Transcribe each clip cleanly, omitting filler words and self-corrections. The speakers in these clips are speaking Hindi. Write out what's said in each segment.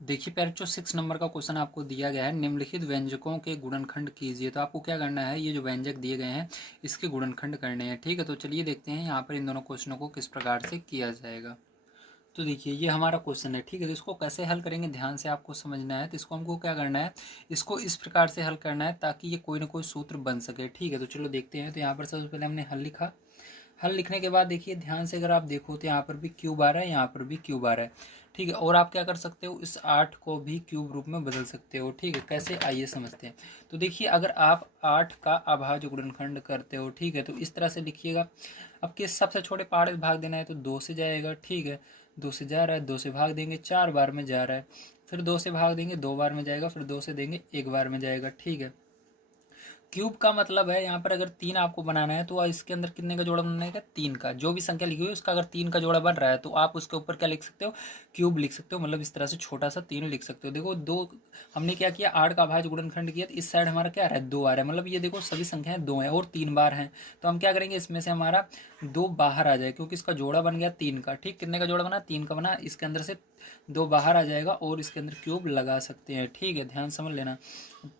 देखिए पैर जो 6 नंबर का क्वेश्चन आपको दिया गया है, निम्नलिखित व्यंजकों के गुणनखंड कीजिए। तो आपको क्या करना है, ये जो व्यंजक दिए गए हैं इसके गुणनखंड करने हैं। ठीक है, तो चलिए देखते हैं यहाँ पर इन दोनों क्वेश्चनों को किस प्रकार से किया जाएगा। तो देखिए ये हमारा क्वेश्चन है। ठीक है, तो इसको कैसे हल करेंगे ध्यान से आपको समझना है। तो इसको हमको क्या करना है, इसको इस प्रकार से हल करना है ताकि ये कोई ना कोई सूत्र बन सके। ठीक है, तो चलो देखते हैं। तो यहाँ पर सबसे पहले हमने हल लिखा। हल लिखने के बाद देखिए ध्यान से अगर आप देखो तो यहाँ पर भी क्यूब आ रहा है, यहाँ पर भी क्यूब आ रहा है। ठीक है, और आप क्या कर सकते हो, इस 8 को भी क्यूब रूप में बदल सकते हो। ठीक है, कैसे आइए समझते हैं। तो देखिए अगर आप 8 का अभाज्य गुणनखंड करते हो, ठीक है, तो इस तरह से लिखिएगा। अब किस सबसे छोटे पहाड़ से भाग देना है तो 2 से जाएगा। ठीक है, 2 से जा रहा है, 2 से भाग देंगे 4 बार में जा रहा है, फिर 2 से भाग देंगे 2 बार में जाएगा, फिर 2 से देंगे 1 बार में जाएगा। ठीक है, क्यूब का मतलब है यहाँ पर अगर 3 आपको बनाना है तो इसके अंदर कितने का जोड़ा बनने का, 3 का। जो भी संख्या लिखी हुई है उसका अगर 3 का जोड़ा बन रहा है तो आप उसके ऊपर क्या लिख सकते हो, क्यूब लिख सकते हो। मतलब इस तरह से छोटा सा 3 लिख सकते हो। देखो दो हमने क्या किया, 8 का अभाज्य गुणनखंड किया तो इस साइड हमारा क्या आ रहा है, 2 आ रहा है। मतलब ये देखो सभी संख्याएं 2 हैं और 3 बार हैं। तो हम क्या करेंगे, इसमें से हमारा 2 बाहर आ जाए क्योंकि इसका जोड़ा बन गया 3 का। ठीक, कितने का जोड़ा बना, 3 का बना। इसके अंदर से 2 बाहर आ जाएगा और इसके अंदर क्यूब लगा सकते हैं। ठीक है, ध्यान समझ लेना।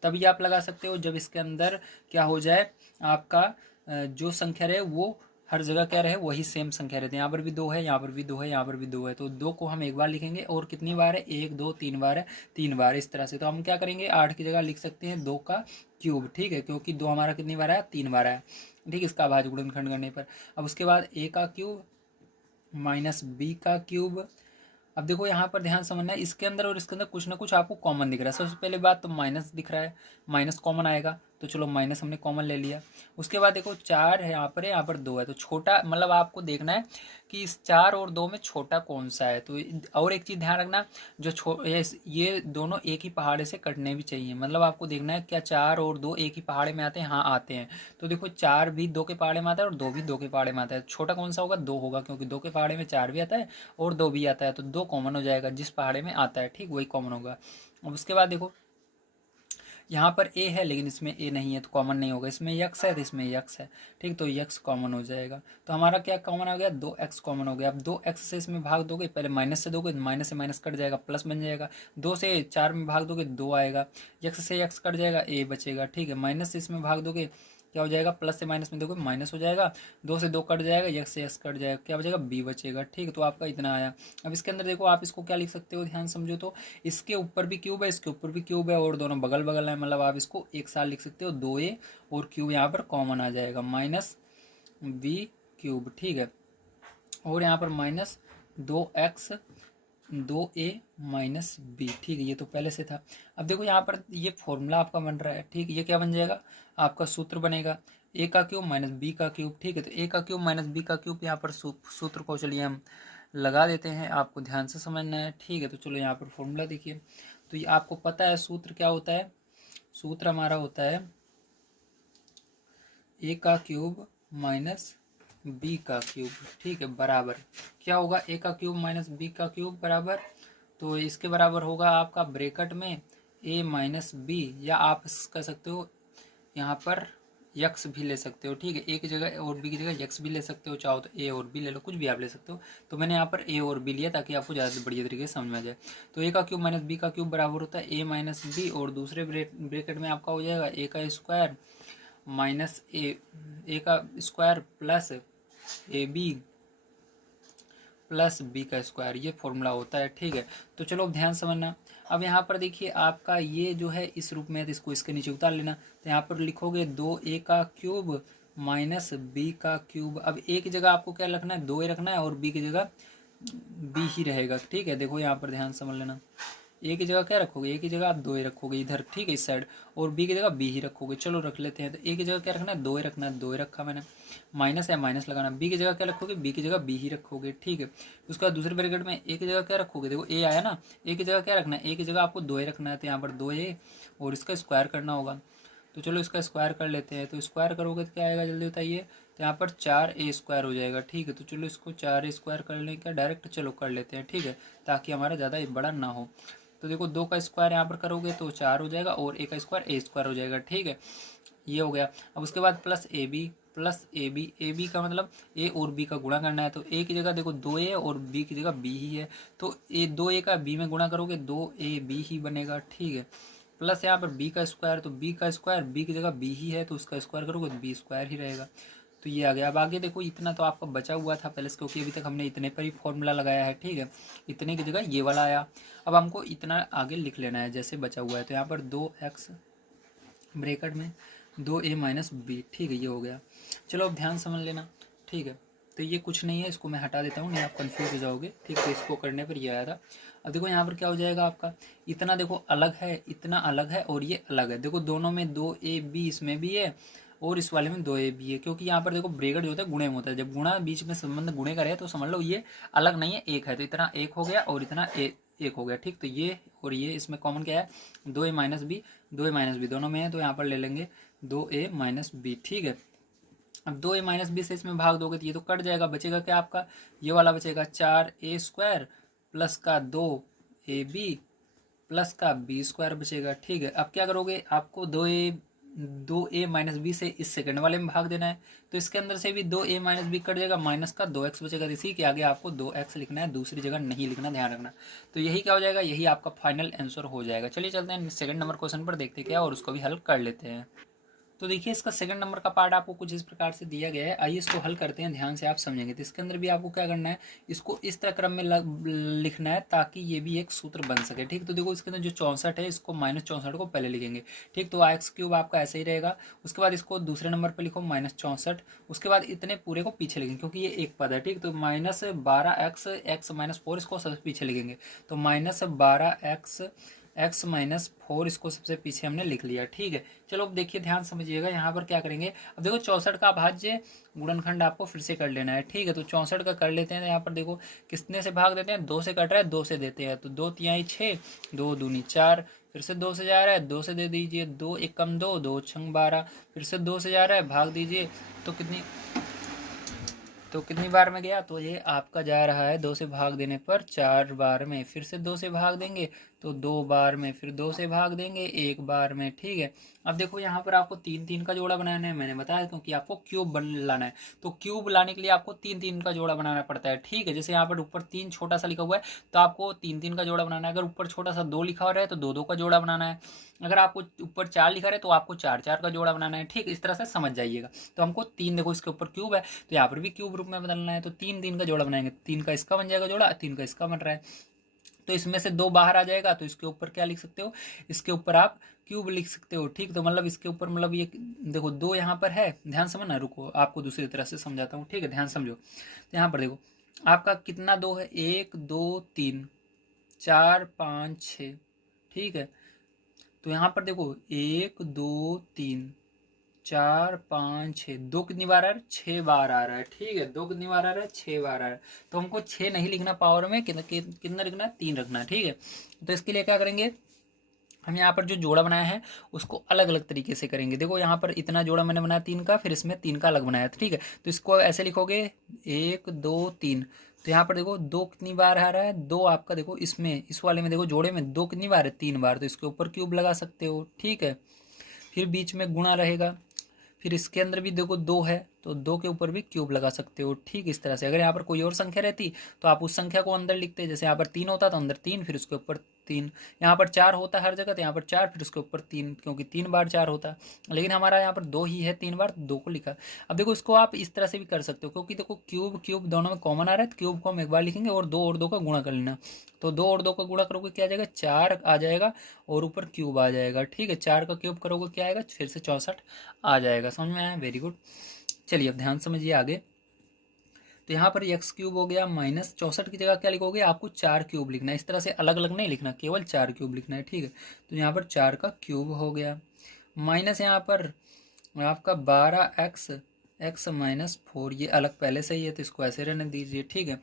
तभी आप लगा सकते हो जब इसके अंदर क्या हो जाए, आपका जो संख्या रहे वो हर जगह क्या रहे, वही सेम संख्या रहती है। यहाँ पर भी 2 है, यहाँ पर भी 2 है, यहाँ पर भी 2 है। तो 2 को हम एक बार लिखेंगे और कितनी बार है, 1 2 3 बार है, 3 बार इस तरह से। तो हम क्या करेंगे, 8 की जगह लिख सकते हैं 2 का क्यूब। ठीक है, क्योंकि 2 हमारा कितनी बार आया, 3 बार आया। ठीक, इसका अभाज्य गुणनखंड करने पर। अब उसके बाद a का क्यूब माइनस b का क्यूब। अब देखो यहाँ पर ध्यान समझना है, इसके अंदर और इसके अंदर कुछ ना कुछ आपको कॉमन दिख रहा है। सबसे पहले बात तो माइनस दिख रहा है, माइनस कॉमन आएगा तो चलो माइनस हमने कॉमन ले लिया। उसके बाद देखो 4 है यहाँ पर है, यहाँ पर 2 है। तो छोटा मतलब आपको देखना है कि इस 4 और 2 में छोटा कौन सा है। तो और एक चीज़ ध्यान रखना, जो ये दोनों एक ही पहाड़े से कटने भी चाहिए। मतलब आपको देखना है क्या 4 और 2 एक ही पहाड़े में आते हैं, हाँ आते हैं। तो देखो 4 भी 2 के पहाड़े में आता है और 2 भी 2 के पहाड़े में आता है। छोटा कौन सा होगा, 2 होगा, क्योंकि 2 के पहाड़े में 4 भी आता है और 2 भी आता है। तो 2 कॉमन हो जाएगा, जिस पहाड़े में आता है ठीक वही कॉमन होगा। अब उसके बाद देखो यहाँ पर ए है लेकिन इसमें ए नहीं है तो कॉमन नहीं होगा। इसमें यक्स है तो इसमें यक्स है। ठीक, तो यक्स कॉमन हो जाएगा। तो हमारा क्या कॉमन आ गया, 2x कॉमन हो गया। अब 2x से इसमें भाग दोगे, पहले माइनस से दोगे, माइनस से माइनस कट जाएगा, प्लस बन जाएगा। 2 से 4 में भाग दोगे 2 आएगा, यक्स से यक्स कट जाएगा, ए बचेगा। ठीक है, माइनस से इसमें भाग दोगे क्या हो जाएगा, प्लस से माइनस में दोगे माइनस हो जाएगा। 2 से 2 कट जाएगा, यक्स से यक्स कट जाएगा, क्या बचेगा, बी बचेगा। ठीक, तो आपका इतना आया। अब इसके अंदर देखो आप इसको क्या लिख सकते हो, ध्यान समझो। तो इसके ऊपर भी क्यूब है, इसके ऊपर भी क्यूब है और दोनों बगल बगल है। मतलब आप इसको एक साथ लिख सकते हो, 2a और क्यूब यहाँ पर कॉमन आ जाएगा, माइनस बी क्यूब। ठीक है, और यहाँ पर minus 2x 2a minus B. ठीक है, ये तो पहले से था। अब देखो यहाँ पर ये फॉर्मूला आपका बन रहा है। ठीक, ये क्या बन जाएगा, आपका सूत्र बनेगा ए का क्यूब माइनस बी का क्यूब। ठीक है, तो ए का क्यूब माइनस बी का क्यूब यहाँ पर सूत्र को चलिए हम लगा देते हैं, आपको ध्यान से समझना है। ठीक है, तो चलो यहाँ पर फॉर्मूला देखिए। तो ये आपको पता है सूत्र क्या होता है, सूत्र हमारा होता है ए का क्यूब माइनस बी का क्यूब। ठीक है, बराबर क्या होगा, ए का क्यूब माइनस बी का क्यूब बराबर, तो इसके बराबर होगा आपका ब्रैकेट में ए माइनस बी, या आप कह सकते हो यहाँ पर यक्स भी ले सकते हो। ठीक है, ए की जगह और बी की जगह यक्स भी ले सकते हो, चाहो तो ए और बी ले लो, कुछ भी आप ले सकते हो। तो मैंने यहाँ पर ए और बी लिया ताकि आपको ज़्यादा बढ़िया तरीके से समझ में आ जाए। तो ए का क्यूब माइनस बी का क्यूब बराबर होता है ए माइनस बी, और दूसरे ब्रैकेट में आपका हो जाएगा ए का स्क्वायर माइनस ए का square plus A B plus B का स्क्वायर, ये फॉर्मूला होता है। ठीक है, तो चलो अब ध्यान समझना। अब यहाँ पर देखिए आपका ये जो है इस रूप में है तो इसको इसके नीचे उतार लेना। तो यहाँ पर लिखोगे 2a का क्यूब माइनस बी का क्यूब। अब ए की जगह आपको क्या रखना है, 2a रखना है और बी की जगह बी ही रहेगा। ठीक है, देखो यहाँ पर ध्यान समझ लेना, ए की जगह क्या रखोगे, ए की जगह आप 2a रखोगे इधर, ठीक है इस साइड, और बी की जगह बी ही रखोगे। चलो रख लेते हैं। तो ए की जगह क्या रखना है, 2a रखना है, 2a रखा मैंने, माइनस है माइनस लगाना। बी की जगह क्या रखोगे, बी की जगह बी ही रखोगे। ठीक है, उसके बाद दूसरे ब्रैकेट में ए की जगह क्या रखोगे, देखो ए आया ना, ए की जगह क्या रखना है, ए की जगह आपको 2a रखना है। तो यहाँ पर 2a और इसका स्क्वायर करना होगा। तो चलो इसका स्क्वायर कर लेते हैं। तो स्क्वायर करोगे तो क्या आएगा, जल्दी बताइए। तो यहाँ पर 4a स्क्वायर हो जाएगा। ठीक है, तो चलो इसको 4a स्क्वायर कर लें क्या, डायरेक्ट चलो कर लेते हैं। ठीक है, ताकि हमारा ज़्यादा बड़ा ना हो। तो देखो 2 का स्क्वायर यहाँ पर करोगे तो 4 हो जाएगा और ए का स्क्वायर ए स्क्वायर हो जाएगा। ठीक है, ये हो गया। अब उसके बाद plus A B plus A B का मतलब ए और बी का गुणा करना है। तो ए की जगह देखो 2a और बी की जगह बी ही है, तो ए 2a का बी में गुणा करोगे 2ab ही बनेगा, ठीक है। प्लस यहाँ पर बी का स्क्वायर, तो बी का स्क्वायर बी की जगह बी ही है तो उसका स्क्वायर करोगे तो बी स्क्वायर ही रहेगा। तो ये आ गया। अब आगे देखो इतना तो आपका बचा हुआ था पहले से, क्योंकि अभी तक हमने इतने पर ही फॉर्मूला लगाया है, ठीक है। इतने की जगह ये वाला आया। अब हमको इतना आगे लिख लेना है जैसे बचा हुआ है। तो यहाँ पर 2x ब्रैकेट में 2a माइनस बी, ठीक है, ये हो गया। चलो अब ध्यान समझ लेना, ठीक है। तो ये कुछ नहीं है, इसको मैं हटा देता हूँ, नहीं आप कंफ्यूज हो जाओगे, ठीक। तो इसको करने पर ये आया था। अब देखो यहाँ पर क्या हो जाएगा आपका, इतना देखो अलग है, इतना अलग है और ये अलग है। देखो दोनों में 2ab इसमें भी है और इस वाले में 2ab है, क्योंकि यहाँ पर देखो ब्रैकेट जो होता है गुणे में होता है। जब गुणा बीच में संबंध गुणे का रहे तो समझ लो ये अलग नहीं है, एक है। तो इतना एक हो गया और इतना एक हो गया, ठीक। तो ये और ये इसमें कॉमन क्या है, 2a minus B, 2a minus B दोनों में है, तो यहाँ पर ले लेंगे 2a माइनस बी, ठीक है। अब 2a माइनस बी से इसमें भाग दोगे तो ये तो कट जाएगा, बचेगा क्या आपका, ये वाला बचेगा 4a स्क्वायर प्लस का 2ab प्लस का बी स्क्वायर बचेगा, ठीक है। अब क्या करोगे, आपको 2a माइनस बी से इस सेकंड वाले में भाग देना है, तो इसके अंदर से भी 2a माइनस बी कट जाएगा, माइनस का 2x बचेगा। इसी के आगे आपको 2x लिखना है, दूसरी जगह नहीं लिखना, ध्यान रखना। तो यही क्या हो जाएगा, यही आपका फाइनल आंसर हो जाएगा। चलिए चलते हैं सेकंड नंबर क्वेश्चन पर, देखते क्या और उसको भी हल कर लेते हैं। तो देखिए इसका सेकंड नंबर का पार्ट आपको कुछ इस प्रकार से दिया गया है। आइए इसको हल करते हैं, ध्यान से आप समझेंगे। तो इसके अंदर भी आपको क्या करना है, इसको इस तरह क्रम में लिखना है ताकि ये भी एक सूत्र बन सके, ठीक। तो देखो इसके अंदर जो 64 है, इसको -64 को पहले लिखेंगे, ठीक। तो एक्स क्यूब आपका ऐसे ही रहेगा। उसके बाद इसको दूसरे नंबर पर लिखो -64, उसके बाद इतने पूरे को पीछे लिखेंगे क्योंकि ये एक पद है, ठीक। तो -12x x -4 इसको सबसे पीछे लिखेंगे, तो -12x x -4 इसको सबसे पीछे हमने लिख लिया, ठीक है। चलो अब देखिए ध्यान समझिएगा, यहाँ पर क्या करेंगे। अब देखो 64 का अभाज्य गुणनखंड आपको फिर से कर लेना है, ठीक है। तो 64 का कर लेते हैं। तो यहाँ पर देखो कितने से भाग देते हैं, 2 से कट रहा है, 2 से देते हैं। तो 2 तिहाई 6, 2 दूनी 4, फिर से 2 से जा रहा है, 2 से दे दीजिए, 2 एकम 2, 2 छंग 12, फिर से 2 से जा रहा है, भाग दीजिए। तो कितनी बार में गया, तो ये आपका जा रहा है 2 से भाग देने पर 4 बार में, फिर से 2 से भाग देंगे तो 2 बार में, फिर 2 से भाग देंगे 1 बार में, ठीक है। अब देखो यहाँ पर आपको 3 का जोड़ा बनाना है, मैंने बताया क्योंकि आपको क्यूब लाना है। तो क्यूब लाने के लिए आपको 3 का जोड़ा बनाना पड़ता है, ठीक है। जैसे यहाँ पर ऊपर 3 छोटा सा लिखा हुआ है तो आपको 3 का जोड़ा बनाना है। अगर ऊपर छोटा सा 2 लिखा हुआ है तो 2 का जोड़ा बनाना है। अगर आपको ऊपर 4 लिखा है तो आपको 4 का जोड़ा बनाना है, ठीक। इस तरह से समझ जाइएगा। तो हमको 3, देखो इसके ऊपर क्यूब है तो यहाँ पर भी क्यूब रूप में बदलना है। तो 3 का जोड़ा बनाएंगे, 3 का इसका बन जाएगा जोड़ा, 3 का इसका बन रहा है। तो इसमें से 2 बाहर आ जाएगा, तो इसके ऊपर क्या लिख सकते हो, इसके ऊपर आप क्यूब लिख सकते हो, ठीक। तो मतलब इसके ऊपर मतलब ये देखो 2 यहाँ पर है, ध्यान समझना, रुको आपको दूसरी तरह से समझाता हूँ, ठीक है, ध्यान समझो। तो यहाँ पर देखो आपका कितना 2 है, 1 2 3 4 5 6, ठीक है। तो यहाँ पर देखो 1 2 3 4 5 6, 2 कितनी बार आ रहा है, 6 बार आ रहा है, ठीक है। 2 कितनी बार आ रहा है, 6 बार आ रहा है। तो हमको 6 नहीं लिखना पावर में, कितना लिखना है, 3 रखना है, ठीक है। तो इसके लिए क्या करेंगे, हम यहाँ पर जो जोड़ा बनाया है उसको अलग अलग तरीके से करेंगे। देखो यहाँ पर इतना जोड़ा मैंने बनाया 3 का, फिर इसमें 3 का अलग बनाया था, ठीक है। तो इसको ऐसे लिखोगे 1 2 3। तो यहाँ पर देखो 2 कितनी बार आ रहा है, 2 आपका देखो इसमें इस वाले में देखो जोड़े में 2 कितनी बार है, 3 बार। तो इसके ऊपर क्यूब लगा सकते हो, ठीक है। फिर बीच में गुणा रहेगा, फिर इसके अंदर भी देखो 2 है तो 2 के ऊपर भी क्यूब लगा सकते हो, ठीक। इस तरह से अगर यहाँ पर कोई और संख्या रहती तो आप उस संख्या को अंदर लिखते, जैसे यहाँ पर 3 होता तो अंदर 3, फिर उसके ऊपर 3। यहाँ पर 4 होता हर जगह तो यहाँ पर 4, फिर उसके ऊपर 3, क्योंकि 3 बार 4 होता। लेकिन हमारा यहाँ पर 2 ही है, 3 बार 2 को लिखा। अब देखो इसको आप इस तरह से भी कर सकते हो, क्योंकि देखो क्यूब क्यूब दोनों में कॉमन आ रहा है, तो क्यूब को हम एक बार लिखेंगे और 2 का गुणा कर लेना। तो 2 और 2 का गुणा करोगे क्या आ जाएगा, 4 आ जाएगा और ऊपर क्यूब आ जाएगा, ठीक है। 4 का क्यूब करोगे क्या आएगा, फिर से 64 आ जाएगा। समझ में आया, वेरी गुड। चलिए अब ध्यान समझिए आगे। तो यहाँ पर एक्स क्यूब हो गया, -64 की जगह क्या लिखोगे, आपको 4 क्यूब लिखना है। इस तरह से अलग अलग नहीं लिखना, केवल 4 क्यूब लिखना है, ठीक है। तो यहाँ पर 4 का क्यूब हो गया, माइनस यहाँ पर आपका 12x x-4, ये अलग पहले से ही है तो इसको ऐसे रहने दीजिए, ठीक है।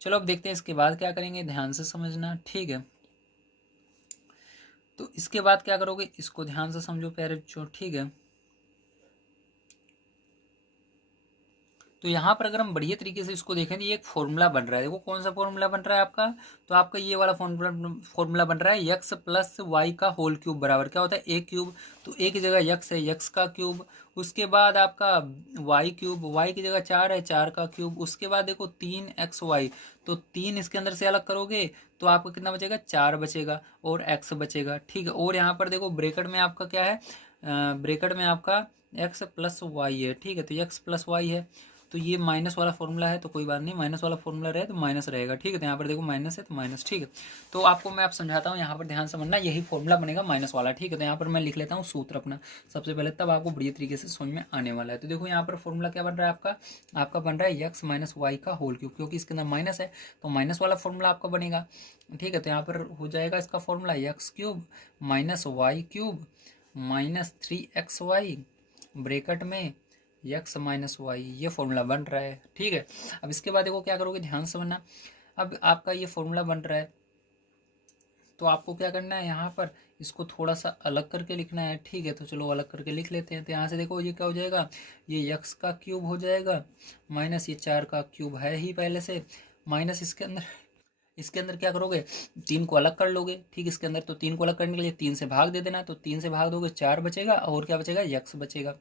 चलो अब देखते हैं इसके बाद क्या करेंगे, ध्यान से समझना, ठीक है। तो इसके बाद क्या करोगे, इसको ध्यान से समझो प्यारे बच्चों, ठीक है। तो यहाँ पर अगर हम बढ़िया तरीके से इसको देखें तो ये एक फॉर्मूला बन रहा है। देखो कौन सा फॉर्मूला बन रहा है आपका, तो आपका ये वाला फॉर्मूला बन रहा है एक्स प्लस वाई का होल क्यूब बराबर क्या होता है ए क्यूब। तो ए की जगह एक्स है, एक्स का क्यूब, उसके बाद आपका वाई क्यूब, वाई की जगह 4 है, 4 का क्यूब, उसके बाद देखो 3xy, तो 3 इसके अंदर से अलग करोगे तो आपका कितना बचेगा, 4 बचेगा और x बचेगा। ठीक है, और यहाँ पर देखो ब्रेकेट में आपका क्या है, ब्रेकेट में आपका x प्लस वाई है। ठीक है, तो x प्लस वाई है, तो ये माइनस वाला फॉर्मूला है तो कोई बात नहीं, माइनस वाला फॉर्मूला रहे तो माइनस रहेगा। ठीक है, तो यहाँ पर देखो माइनस है तो माइनस। ठीक है, तो आपको मैं आप समझाता हूँ, यहाँ पर ध्यान समझना, यही फॉर्मूला बनेगा माइनस वाला। ठीक है, तो यहाँ पर मैं लिख लेता हूँ सूत्र अपना सबसे पहले, तब आपको बढ़िया तरीके से समझ में आने वाला है। तो देखो यहाँ पर फॉर्मूला क्या बन रहा है आपका बन रहा है एक्स माइनस वाई का होल क्यूब, क्योंकि इसके अंदर माइनस है तो माइनस वाला फॉर्मूला आपका बनेगा। ठीक है, तो यहाँ पर हो जाएगा इसका formula X cube minus Y cube minus 3xy bracket में एक्स माइनस वाई, ये फॉर्मूला बन रहा है। ठीक है, अब इसके बाद देखो क्या करोगे, ध्यान से समझना। अब आपका ये फॉर्मूला बन रहा है तो आपको क्या करना है, यहाँ पर इसको थोड़ा सा अलग करके लिखना है। ठीक है, तो चलो अलग करके लिख लेते हैं। तो यहाँ से देखो ये क्या हो जाएगा, ये एक्स का क्यूब हो जाएगा माइनस ये 4 का क्यूब है ही पहले से, माइनस इसके अंदर क्या करोगे, 3 को अलग कर लोगे। ठीक, इसके अंदर तो 3 को अलग करने के लिए 3 से भाग दे देना, तो 3 से भाग दोगे 4 बचेगा, और क्या बचेगा, एक्स बचेगा।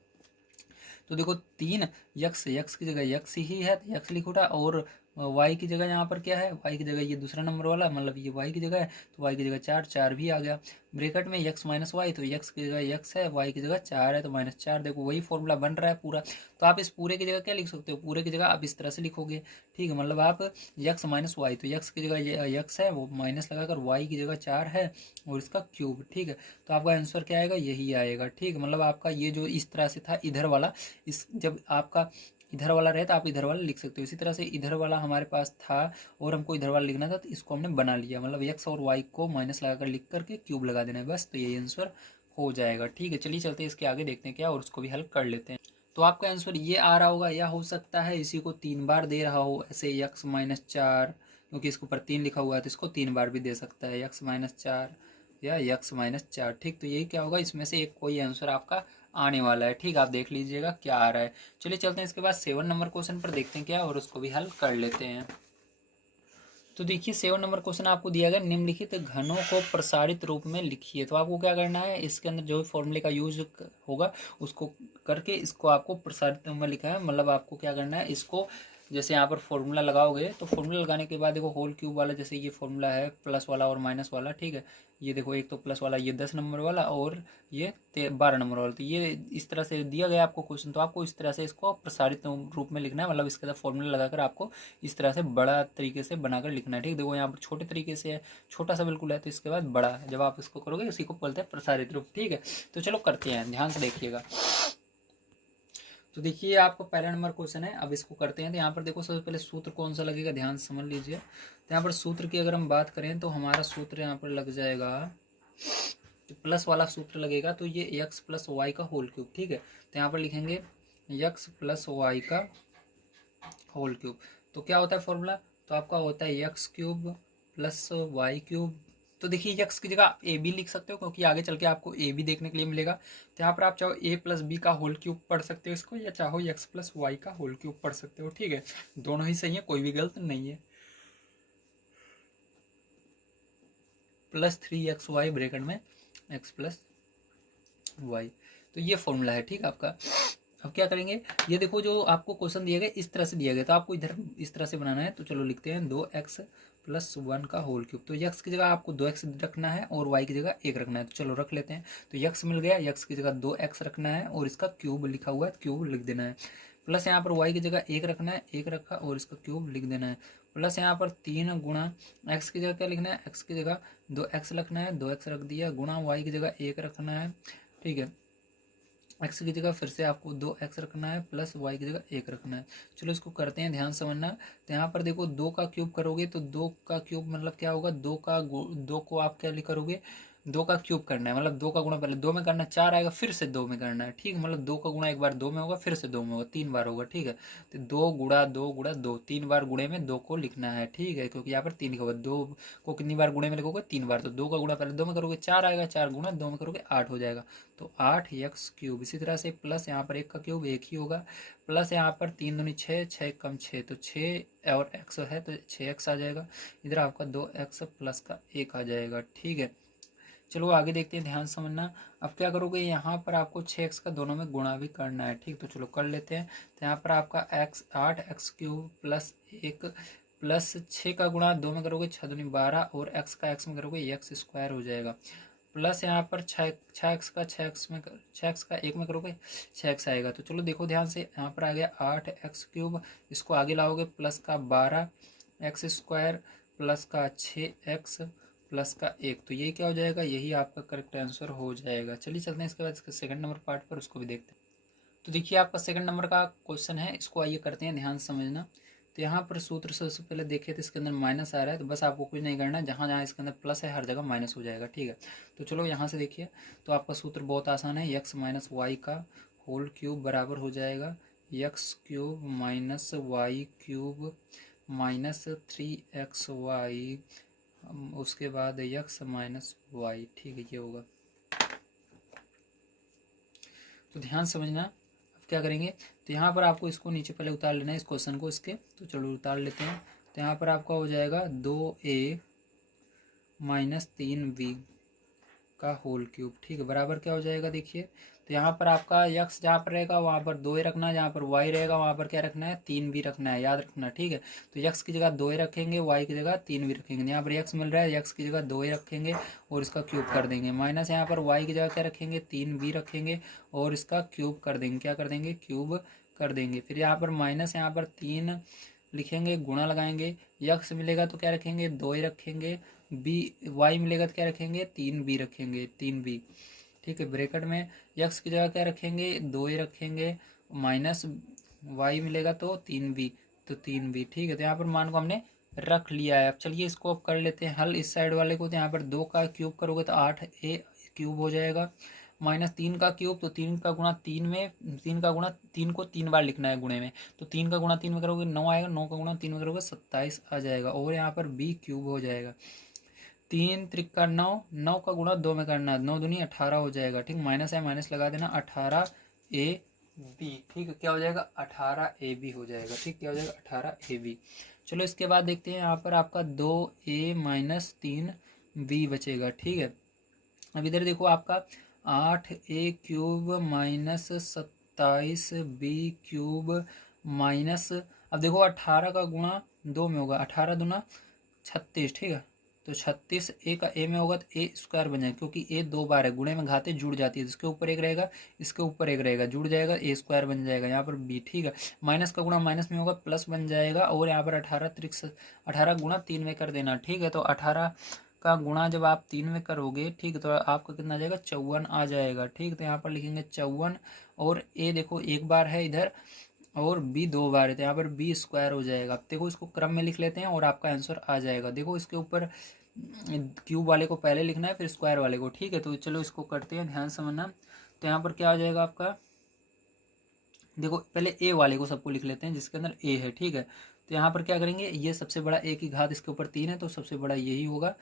तो देखो 3 यक्स की जगह यक्स ही है तो यक्स लिख उठा, और वाई की जगह यहाँ पर क्या है, वाई की जगह ये दूसरा नंबर वाला, मतलब ये वाई की जगह है तो वाई की जगह 4, 4 भी आ गया। ब्रेकेट में एक्स माइनस वाई, तो एक्स की जगह एक्स है, वाई की जगह 4 है तो -4। देखो वही फॉर्मूला बन रहा है पूरा। तो आप इस पूरे की जगह क्या लिख सकते हो, पूरे की जगह आप इस तरह से लिखोगे। ठीक है, मतलब आप एक्स माइनस वाई, तो एक्स की जगह एक्स है वो माइनस लगाकर वाई की जगह 4 है और इसका क्यूब। ठीक है, तो आपका आंसर क्या आएगा, यही आएगा। ठीक है, मतलब आपका ये जो इस तरह से था इधर वाला, इस जब आपका इधर वाला रहे तो आप इधर वाला लिख सकते हो। इसी तरह से इधर वाला हमारे पास था और हमको इधर वाला लिखना था, तो इसको हमने बना लिया, मतलब एक्स और वाई को माइनस लगाकर लिख करके क्यूब लगा देना है बस, तो यही आंसर हो जाएगा। ठीक है, चलिए चलते हैं इसके आगे, देखते हैं क्या, और उसको भी हल कर लेते हैं। तो आपका आंसर ये आ रहा होगा, या हो सकता है इसी को 3 बार दे रहा हो, ऐसे एक्स माइनस 4, क्योंकि इसके ऊपर 3 लिखा हुआ है तो इसको 3 बार भी दे सकता है, एक्स माइनस 4 या एक्स माइनस 4। ठीक, तो यही क्या होगा, इसमें से एक कोई आंसर आपका आने वाला है। ठीक, आप देख लीजिएगा क्या आ रहा है। चलिए चलते हैं इसके बाद 7 नंबर क्वेश्चन पर, देखते हैं क्या, और उसको भी हल कर लेते हैं। तो देखिए 7 नंबर क्वेश्चन आपको दिया गया, निम्नलिखित घनों को प्रसारित रूप में लिखिए। तो आपको क्या करना है, इसके अंदर जो फॉर्मूले का यूज होगा उसको करके इसको आपको प्रसारित रूप में लिखा है, मतलब आपको क्या करना है, इसको जैसे यहाँ पर फॉर्मूला लगाओगे तो फॉर्मूला लगाने के बाद देखो होल क्यूब वाला, जैसे ये फॉर्मूला है प्लस वाला और माइनस वाला। ठीक है, ये देखो एक तो प्लस वाला, ये 10 नंबर वाला और ये 12 नंबर वाला, तो ये इस तरह से दिया गया आपको क्वेश्चन, तो आपको इस तरह से इसको प्रसारित रूप में लिखना है, मतलब इसके अंदर फॉर्मूला लगाकर आपको इस तरह से बड़ा तरीके से बनाकर लिखना है। ठीक, देखो यहाँ पर छोटे तरीके से है, छोटा सा बिल्कुल है, तो इसके बाद बड़ा है, जब आप इसको करोगे इसी को बोलते हैं प्रसारित रूप। ठीक है, तो चलो करते हैं, ध्यान से देखिएगा। तो देखिए आपको पहला नंबर क्वेश्चन है, अब इसको करते हैं। तो यहाँ पर देखो सबसे पहले सूत्र कौन सा लगेगा, ध्यान से समझ लीजिए। तो यहाँ पर सूत्र की अगर हम बात करें तो हमारा सूत्र यहाँ पर लग जाएगा, तो प्लस वाला सूत्र लगेगा, तो ये एक्स प्लस वाई का होल क्यूब। ठीक है, तो यहाँ पर लिखेंगे एक्स प्लस वाई का होल क्यूब। तो क्या होता है फॉर्मूला, तो आपका होता है X cube plus Y cube. तो देखिए एक्स की जगह आप ए बी लिख सकते हो, क्योंकि आगे चल के आपको ए बी देखने के लिए मिलेगा। तो यहाँ पर आप चाहो ए प्लस बी का होल क्यूब पढ़ सकते हो इसको, या चाहो एक्स प्लस वाई का होल क्यूब पढ़ सकते हो। ठीक है, दोनों ही सही है, कोई भी गलत नहीं है। प्लस 3xy ब्रैकेट में एक्स प्लस वाई, तो ये फॉर्मूला है। ठीक है आपका, अब क्या करेंगे, ये देखो जो आपको क्वेश्चन दिया गया इस तरह से दिया गया, तो आपको इधर इस तरह से बनाना है। तो चलो लिखते हैं 2x प्लस 1 का होल क्यूब। तो x की जगह आपको 2x रखना है और y की जगह 1 रखना है, तो चलो रख लेते हैं। तो x मिल गया, x की जगह 2x रखना है और इसका क्यूब लिखा हुआ है, क्यूब लिख देना है। प्लस यहाँ पर y की जगह 1 रखना है, 1 रखा और इसका क्यूब लिख देना है। प्लस यहाँ पर 3 गुणा x की जगह क्या लिखना है, x की जगह 2x रखना है, 2x रख दिया, गुणा y की जगह 1 रखना है। ठीक है, एक्स की जगह फिर से आपको 2x रखना है, प्लस वाई की जगह 1 रखना है। चलो इसको करते हैं, ध्यान समझना। तो यहाँ पर देखो 2 का क्यूब करोगे तो 2 का क्यूब मतलब क्या होगा, 2 को आप क्या लिख करोगे, 2 का क्यूब करना है, मतलब 2 का गुणा पहले 2 में करना है, 4 आएगा फिर से 2 में करना है, ठीक है। मतलब 2 का गुणा एक बार 2 में होगा, फिर से 2 में होगा, 3 बार होगा, ठीक है। तो 2 गुणा 2 गुणा 2, 3 बार गुणे में 2 को लिखना है, ठीक है, क्योंकि यहाँ पर 3 लिखा हुआ है। 2 को कितनी बार गुणे में लिखोगे? 3 बार। तो 2 का गुणा पहले 2 में करोगे 4 आएगा, 4 गुणा 2 में करोगे 8 हो जाएगा। तो 8x क्यूब। इसी तरह से प्लस यहाँ पर 1 का क्यूब 1 ही होगा, प्लस यहाँ पर 3 दूनी 6, 6 कम 6, तो 6 और x है तो 6x आ जाएगा। इधर आपका 2x प्लस का 1 आ जाएगा, ठीक है। चलो आगे देखते हैं, ध्यान समझना। अब क्या करोगे, यहाँ पर आपको 6x का दोनों में गुणा भी करना है, ठीक। तो चलो कर लेते हैं। तो यहाँ पर आपका x 8x cube plus 1 plus 6 का गुणा 2 में करोगे 6 दूनी 12, और x का x में करोगे x स्क्वायर हो जाएगा, प्लस यहाँ पर 6x का 6x का 1 में करोगे 6x आएगा। तो चलो देखो ध्यान से, यहाँ पर आ गया 8x क्यूब, इसको आगे लाओगे प्लस का 12x स्क्वायर प्लस का 6x प्लस का 1, तो ये क्या हो जाएगा, यही आपका करेक्ट आंसर हो जाएगा। चलिए चलते हैं इसके बाद इसके सेकंड नंबर पार्ट पर, उसको भी देखते हैं। तो देखिए आपका सेकंड नंबर का क्वेश्चन है, इसको आइए करते हैं, ध्यान समझना। तो यहाँ पर सूत्र सबसे पहले देखे तो इसके अंदर माइनस आ रहा है, तो बस आपको कुछ नहीं करना है, जहाँ जहाँ इसके अंदर प्लस है हर जगह माइनस हो जाएगा, ठीक है। तो चलो यहाँ से देखिए, तो आपका सूत्र बहुत आसान है, x माइनस वाई का होल क्यूब बराबर हो जाएगा x cube minus Y cube minus 3xy, उसके बाद x माइनस वाई, ठीक है, ये होगा। तो ध्यान समझना, अब क्या करेंगे, तो यहाँ पर आपको इसको नीचे पहले उतार लेना है, इस क्वेश्चन को इसके, तो चलो उतार लेते हैं। तो यहाँ पर आपका हो जाएगा 2a माइनस 3b का होल क्यूब, ठीक है, बराबर क्या हो जाएगा, देखिए। तो यहाँ पर आपका यक्स जहाँ पर रहेगा वहाँ पर 2 रखना है, जहाँ पर वाई रहेगा वहाँ पर क्या रखना है, 3 भी रखना है, याद रखना, ठीक है। तो यक्स की जगह 2 रखेंगे, वाई की जगह 3 भी रखेंगे। यहाँ पर यक्स मिल रहा है, यक्स की जगह 2 रखेंगे और इसका क्यूब कर देंगे, माइनस यहाँ पर वाई की जगह क्या रखेंगे, 3 भी रखेंगे और इसका क्यूब कर देंगे, क्या कर देंगे, क्यूब कर देंगे। फिर यहाँ पर माइनस यहाँ पर 3 लिखेंगे, गुणा लगाएंगे, यक्स मिलेगा तो क्या रखेंगे, 2 रखेंगे, बी वाई मिलेगा तो क्या रखेंगे, 3b रखेंगे, 3b, ठीक है। ब्रैकेट में यक्स की जगह क्या रखेंगे, 2 रखेंगे, माइनस वाई मिलेगा तो 3b, तो 3b, ठीक है। तो यहाँ पर मान को हमने रख लिया है। अब चलिए इसको अब कर लेते हैं हल, इस साइड वाले को। तो यहाँ पर 2 का क्यूब करोगे तो 8a क्यूब हो जाएगा, माइनस 3 का क्यूब, तो 3 का गुणा 3 में, 3 का गुणा 3 को 3 बार लिखना है गुणे में, तो 3 का गुणा 3 में करोगे 9 आएगा, 9 का गुणा 3 में करोगे 27 आ जाएगा, और यहाँ पर b क्यूब हो जाएगा। 3 त्रिका 9, 9 का गुणा 2 में करना है, 9 दूनी 18 हो जाएगा, ठीक। माइनस है, माइनस लगा देना, 18ab, ठीक है, क्या हो जाएगा, 18ab हो जाएगा, ठीक, क्या हो जाएगा, 18ab। चलो इसके बाद देखते हैं, यहाँ पर आपका 2a माइनस 3b बचेगा, ठीक है। अब इधर देखो आपका 8a cube minus 27b cube minus, अब देखो 18 का गुणा 2 में होगा, 18 दूना 36, ठीक है। तो 36 ए का ए में होगा तो ए स्क्वायर बन जाएगा, क्योंकि ए 2 बार है, गुणे में घाते जुड़ जाती है, इसके ऊपर एक रहेगा, इसके ऊपर एक रहेगा, जुड़ जाएगा, ए स्क्वायर बन जाएगा यहाँ पर बी, ठीक है। माइनस का गुणा माइनस में होगा, प्लस बन जाएगा, और यहाँ पर 18 गुणा 3 में कर देना, ठीक है। तो 18 का गुणा जब आप 3 में करोगे, ठीक है, तो आपका कितना आ जाएगा, 54 आ जाएगा, ठीक। तो यहाँ पर लिखेंगे 54, और ए देखो एक बार है इधर, और बी 2 बार है, तो यहाँ पर बी स्क्वायर हो जाएगा। अब देखो इसको क्रम में लिख लेते हैं और आपका आंसर आ जाएगा। देखो इसके ऊपर क्यूब वाले को पहले लिखना है, फिर स्क्वायर वाले को, ठीक है। तो चलो इसको करते हैं, ध्यान समझना। तो यहाँ पर क्या आ जाएगा आपका, देखो पहले ए वाले को सबको लिख लेते हैं जिसके अंदर ए है, ठीक है। तो यहाँ पर क्या करेंगे, ये सबसे बड़ा ए की घात, इसके ऊपर 3 है तो सबसे बड़ा यही होगा,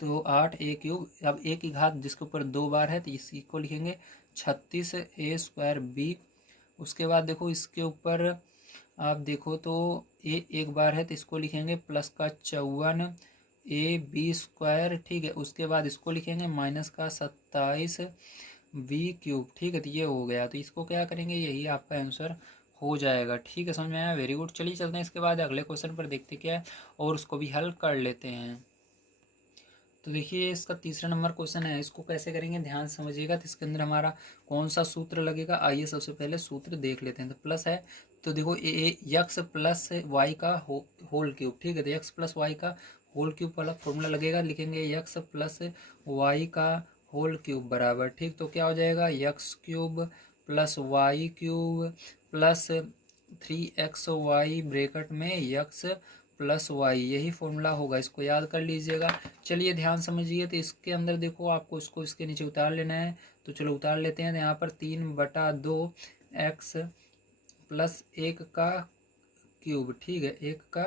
तो 8a क्यूब। अब ए की घात जिसके ऊपर 2 बार है तो इसी को लिखेंगे 36a स्क्वायर बी। उसके बाद देखो इसके ऊपर आप देखो तो ए एक बार है तो इसको लिखेंगे प्लस का 54 ए बी स्क्वायर, ठीक है। उसके बाद इसको लिखेंगे माइनस का 27 बी क्यूब, ठीक है। तो ये हो गया, तो इसको क्या करेंगे, यही आपका आंसर हो जाएगा, ठीक है, समझ में आया, वेरी गुड। चलिए चलते हैं इसके बाद अगले क्वेश्चन पर, देखते क्या है और उसको भी हल कर लेते हैं। तो देखिए इसका तीसरा नंबर क्वेश्चन है, इसको कैसे करेंगे ध्यान समझिएगा। तो इसके अंदर हमारा कौन सा सूत्र लगेगा, आइए सबसे पहले सूत्र देख लेते हैं। तो प्लस है, तो देखो ए यक्स प्लस वाई का होल क्यूब, ठीक है। तो यक्स प्लस वाई का होल क्यूब वाला फॉर्मूला लगेगा, लिखेंगे यक्स प्लस वाई का होल क्यूब बराबर, ठीक। तो क्या हो जाएगा, X cube plus Y cube plus 3xy bracket में यक्स प्लस वाई, यही फॉर्मूला होगा, इसको याद कर लीजिएगा। चलिए ध्यान समझिए, तो इसके अंदर देखो आपको इसको इसके नीचे उतार लेना है, तो चलो उतार लेते हैं। तो यहाँ पर 3/2 एक्स प्लस 1 का क्यूब, ठीक है, 1 का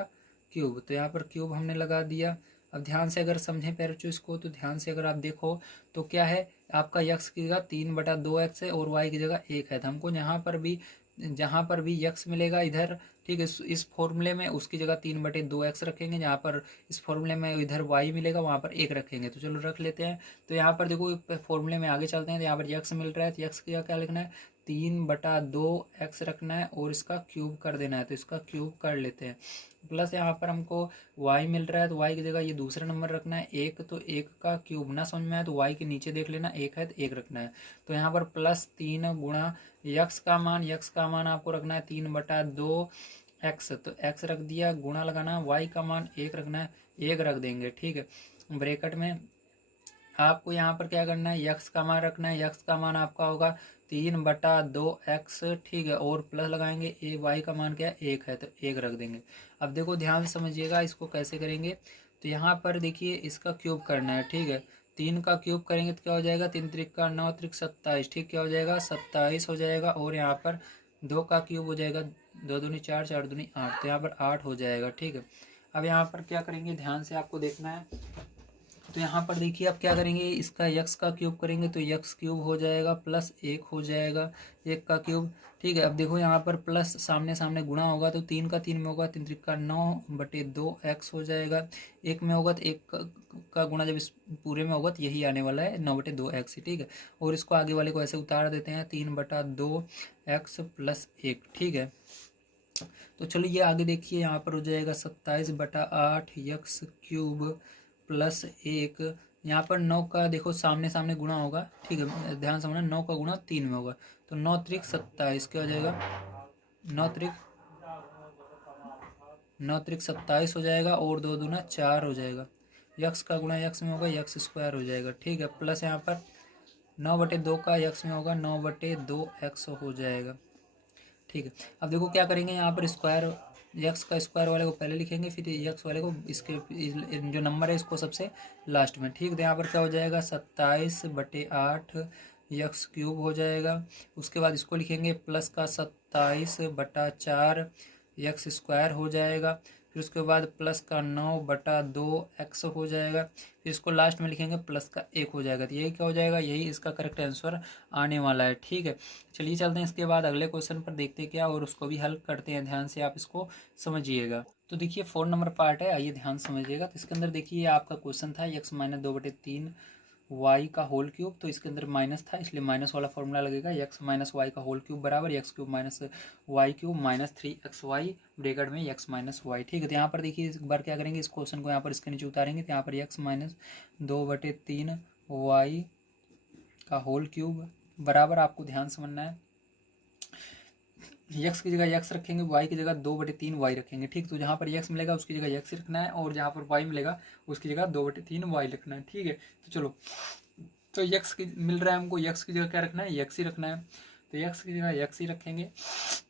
क्यूब, तो यहाँ पर क्यूब हमने लगा दिया। अब ध्यान से अगर समझें पैरचू इसको, तो ध्यान से अगर आप देखो तो क्या है, आपका यक्स की जगह 3/2 एक्स है और वाई की जगह 1 है, तो हमको जहाँ पर भी यक्स मिलेगा इधर, ठीक है, इस फॉर्मूले में उसकी जगह 3/2 एक्स रखेंगे, जहाँ पर इस फॉर्मूले में इधर वाई मिलेगा वहाँ पर 1 रखेंगे। तो चलो रख लेते हैं। तो यहाँ पर देखो फॉर्मूले में आगे चलते हैं, तो यहाँ पर यक्स मिल रहा है, तो यक्स की जगह क्या लिखना है, 3/2 एक्स रखना है और इसका क्यूब कर देना है, तो इसका क्यूब कर लेते हैं। प्लस यहाँ पर हमको वाई मिल रहा है, तो वाई की जगह ये दूसरा नंबर रखना है 1, तो 1 का क्यूब ना समझ में आए तो वाई के नीचे देख लेना, 1 है तो 1 रखना है। तो यहाँ पर +3 गुणा यक्स का मान आपको रखना है 3/2 एक्स, तो एक्स रख दिया, गुणा लगाना, वाई का मान 1 रखना है, 1 रख देंगे, ठीक है। ब्रैकेट में आपको यहाँ पर क्या करना है, यक्स का मान रखना है, यक्स का मान आपका होगा 3/2 एक्स, ठीक है, और प्लस लगाएंगे, ए वाई का मान क्या है, 1 है, तो 1 रख देंगे। अब देखो ध्यान से समझिएगा इसको कैसे करेंगे। तो यहाँ पर देखिए इसका क्यूब करना है, ठीक है, 3 का क्यूब करेंगे तो क्या हो जाएगा, 3 त्रिक का 9 त्रिक 27, ठीक, क्या हो जाएगा 27 हो जाएगा। और यहाँ पर 2 का क्यूब हो जाएगा, 2 दूनी 4, 4 दूनी 8, तो यहाँ पर 8 हो जाएगा, ठीक है। अब यहाँ पर क्या करेंगे, ध्यान से आपको देखना है। तो यहाँ पर देखिए आप क्या करेंगे, इसका यक्स का क्यूब करेंगे तो यक्स क्यूब हो जाएगा, प्लस 1 हो जाएगा, 1 का क्यूब, ठीक है। अब देखो यहाँ पर प्लस सामने सामने गुणा होगा, तो 3 का 3 में होगा, 3 त्रिक का 9/2 एक्स हो जाएगा। 1 में होगा तो 1 का गुणा जब इस पूरे में होगा तो यही आने वाला है, 9/2 एक्स, ठीक है। और इसको आगे वाले को ऐसे उतार देते हैं, 3/2 एक्स प्लस 1, ठीक है। तो चलिए आगे देखिए, यहाँ पर हो जाएगा 27/8 यक्स क्यूब प्लस 1। यहाँ पर 9 का देखो सामने सामने गुणा होगा, ठीक है, ध्यान समझना, 9 का गुणा 3 में होगा, तो 9 त्रिक 27, क्या हो जाएगा, 9 त्रिक 27 हो जाएगा, और 2 दूना 4 हो जाएगा। यक्स का गुणा यक्स में होगा, यक्स स्क्वायर हो जाएगा, ठीक है। प्लस यहाँ पर 9/2 का यक्स में होगा, 9/2 एक्स हो जाएगा, ठीक है। अब देखो क्या करेंगे, यहाँ पर स्क्वायर, यक्स का स्क्वायर वाले को पहले लिखेंगे, फिर यक्स वाले को इसके जो नंबर है इसको सबसे लास्ट में, ठीक है। तो यहाँ पर क्या हो जाएगा, 27/8 यक्स क्यूब हो जाएगा। उसके बाद इसको लिखेंगे प्लस का 27/4 यक्स स्क्वायर हो जाएगा। फिर उसके बाद प्लस का 9/2 एक्स हो जाएगा। फिर इसको लास्ट में लिखेंगे प्लस का 1 हो जाएगा। तो यही क्या हो जाएगा, यही इसका करेक्ट आंसर आने वाला है, ठीक है। चलिए चलते हैं इसके बाद अगले क्वेश्चन पर, देखते क्या और उसको भी हल करते हैं। ध्यान से आप इसको समझिएगा। तो देखिए 4 नंबर पार्ट है, आइए ध्यान समझिएगा। तो इसके अंदर देखिए आपका क्वेश्चन था x - 2/3 वाई का होल क्यूब, तो इसके अंदर माइनस था इसलिए माइनस वाला फॉर्मूला लगेगा, x - वाई का होल क्यूब बराबर x cube minus Y cube minus 3xy bracket में x - वाई, ठीक है। तो यहाँ पर देखिए इस बार क्या करेंगे, इस क्वेश्चन को यहाँ पर इसके नीचे उतारेंगे, तो यहाँ पर x - 2/3 वाई का होल क्यूब बराबर, आपको ध्यान समझना है, यक्स की जगह यक्स रखेंगे, वाई की जगह 2/3 वाई रखेंगे, ठीक। तो जहाँ पर यक्स मिलेगा उसकी जगह यक्स रखना है, और जहाँ पर वाई मिलेगा उसकी जगह 2/3 वाई रखना है, ठीक है। तो चलो, तो यक्स की मिल रहा है हमको, यक्स की जगह क्या रखना है, यक्स ही रखना है, तो यक्स की जगह यक्स ही रखेंगे।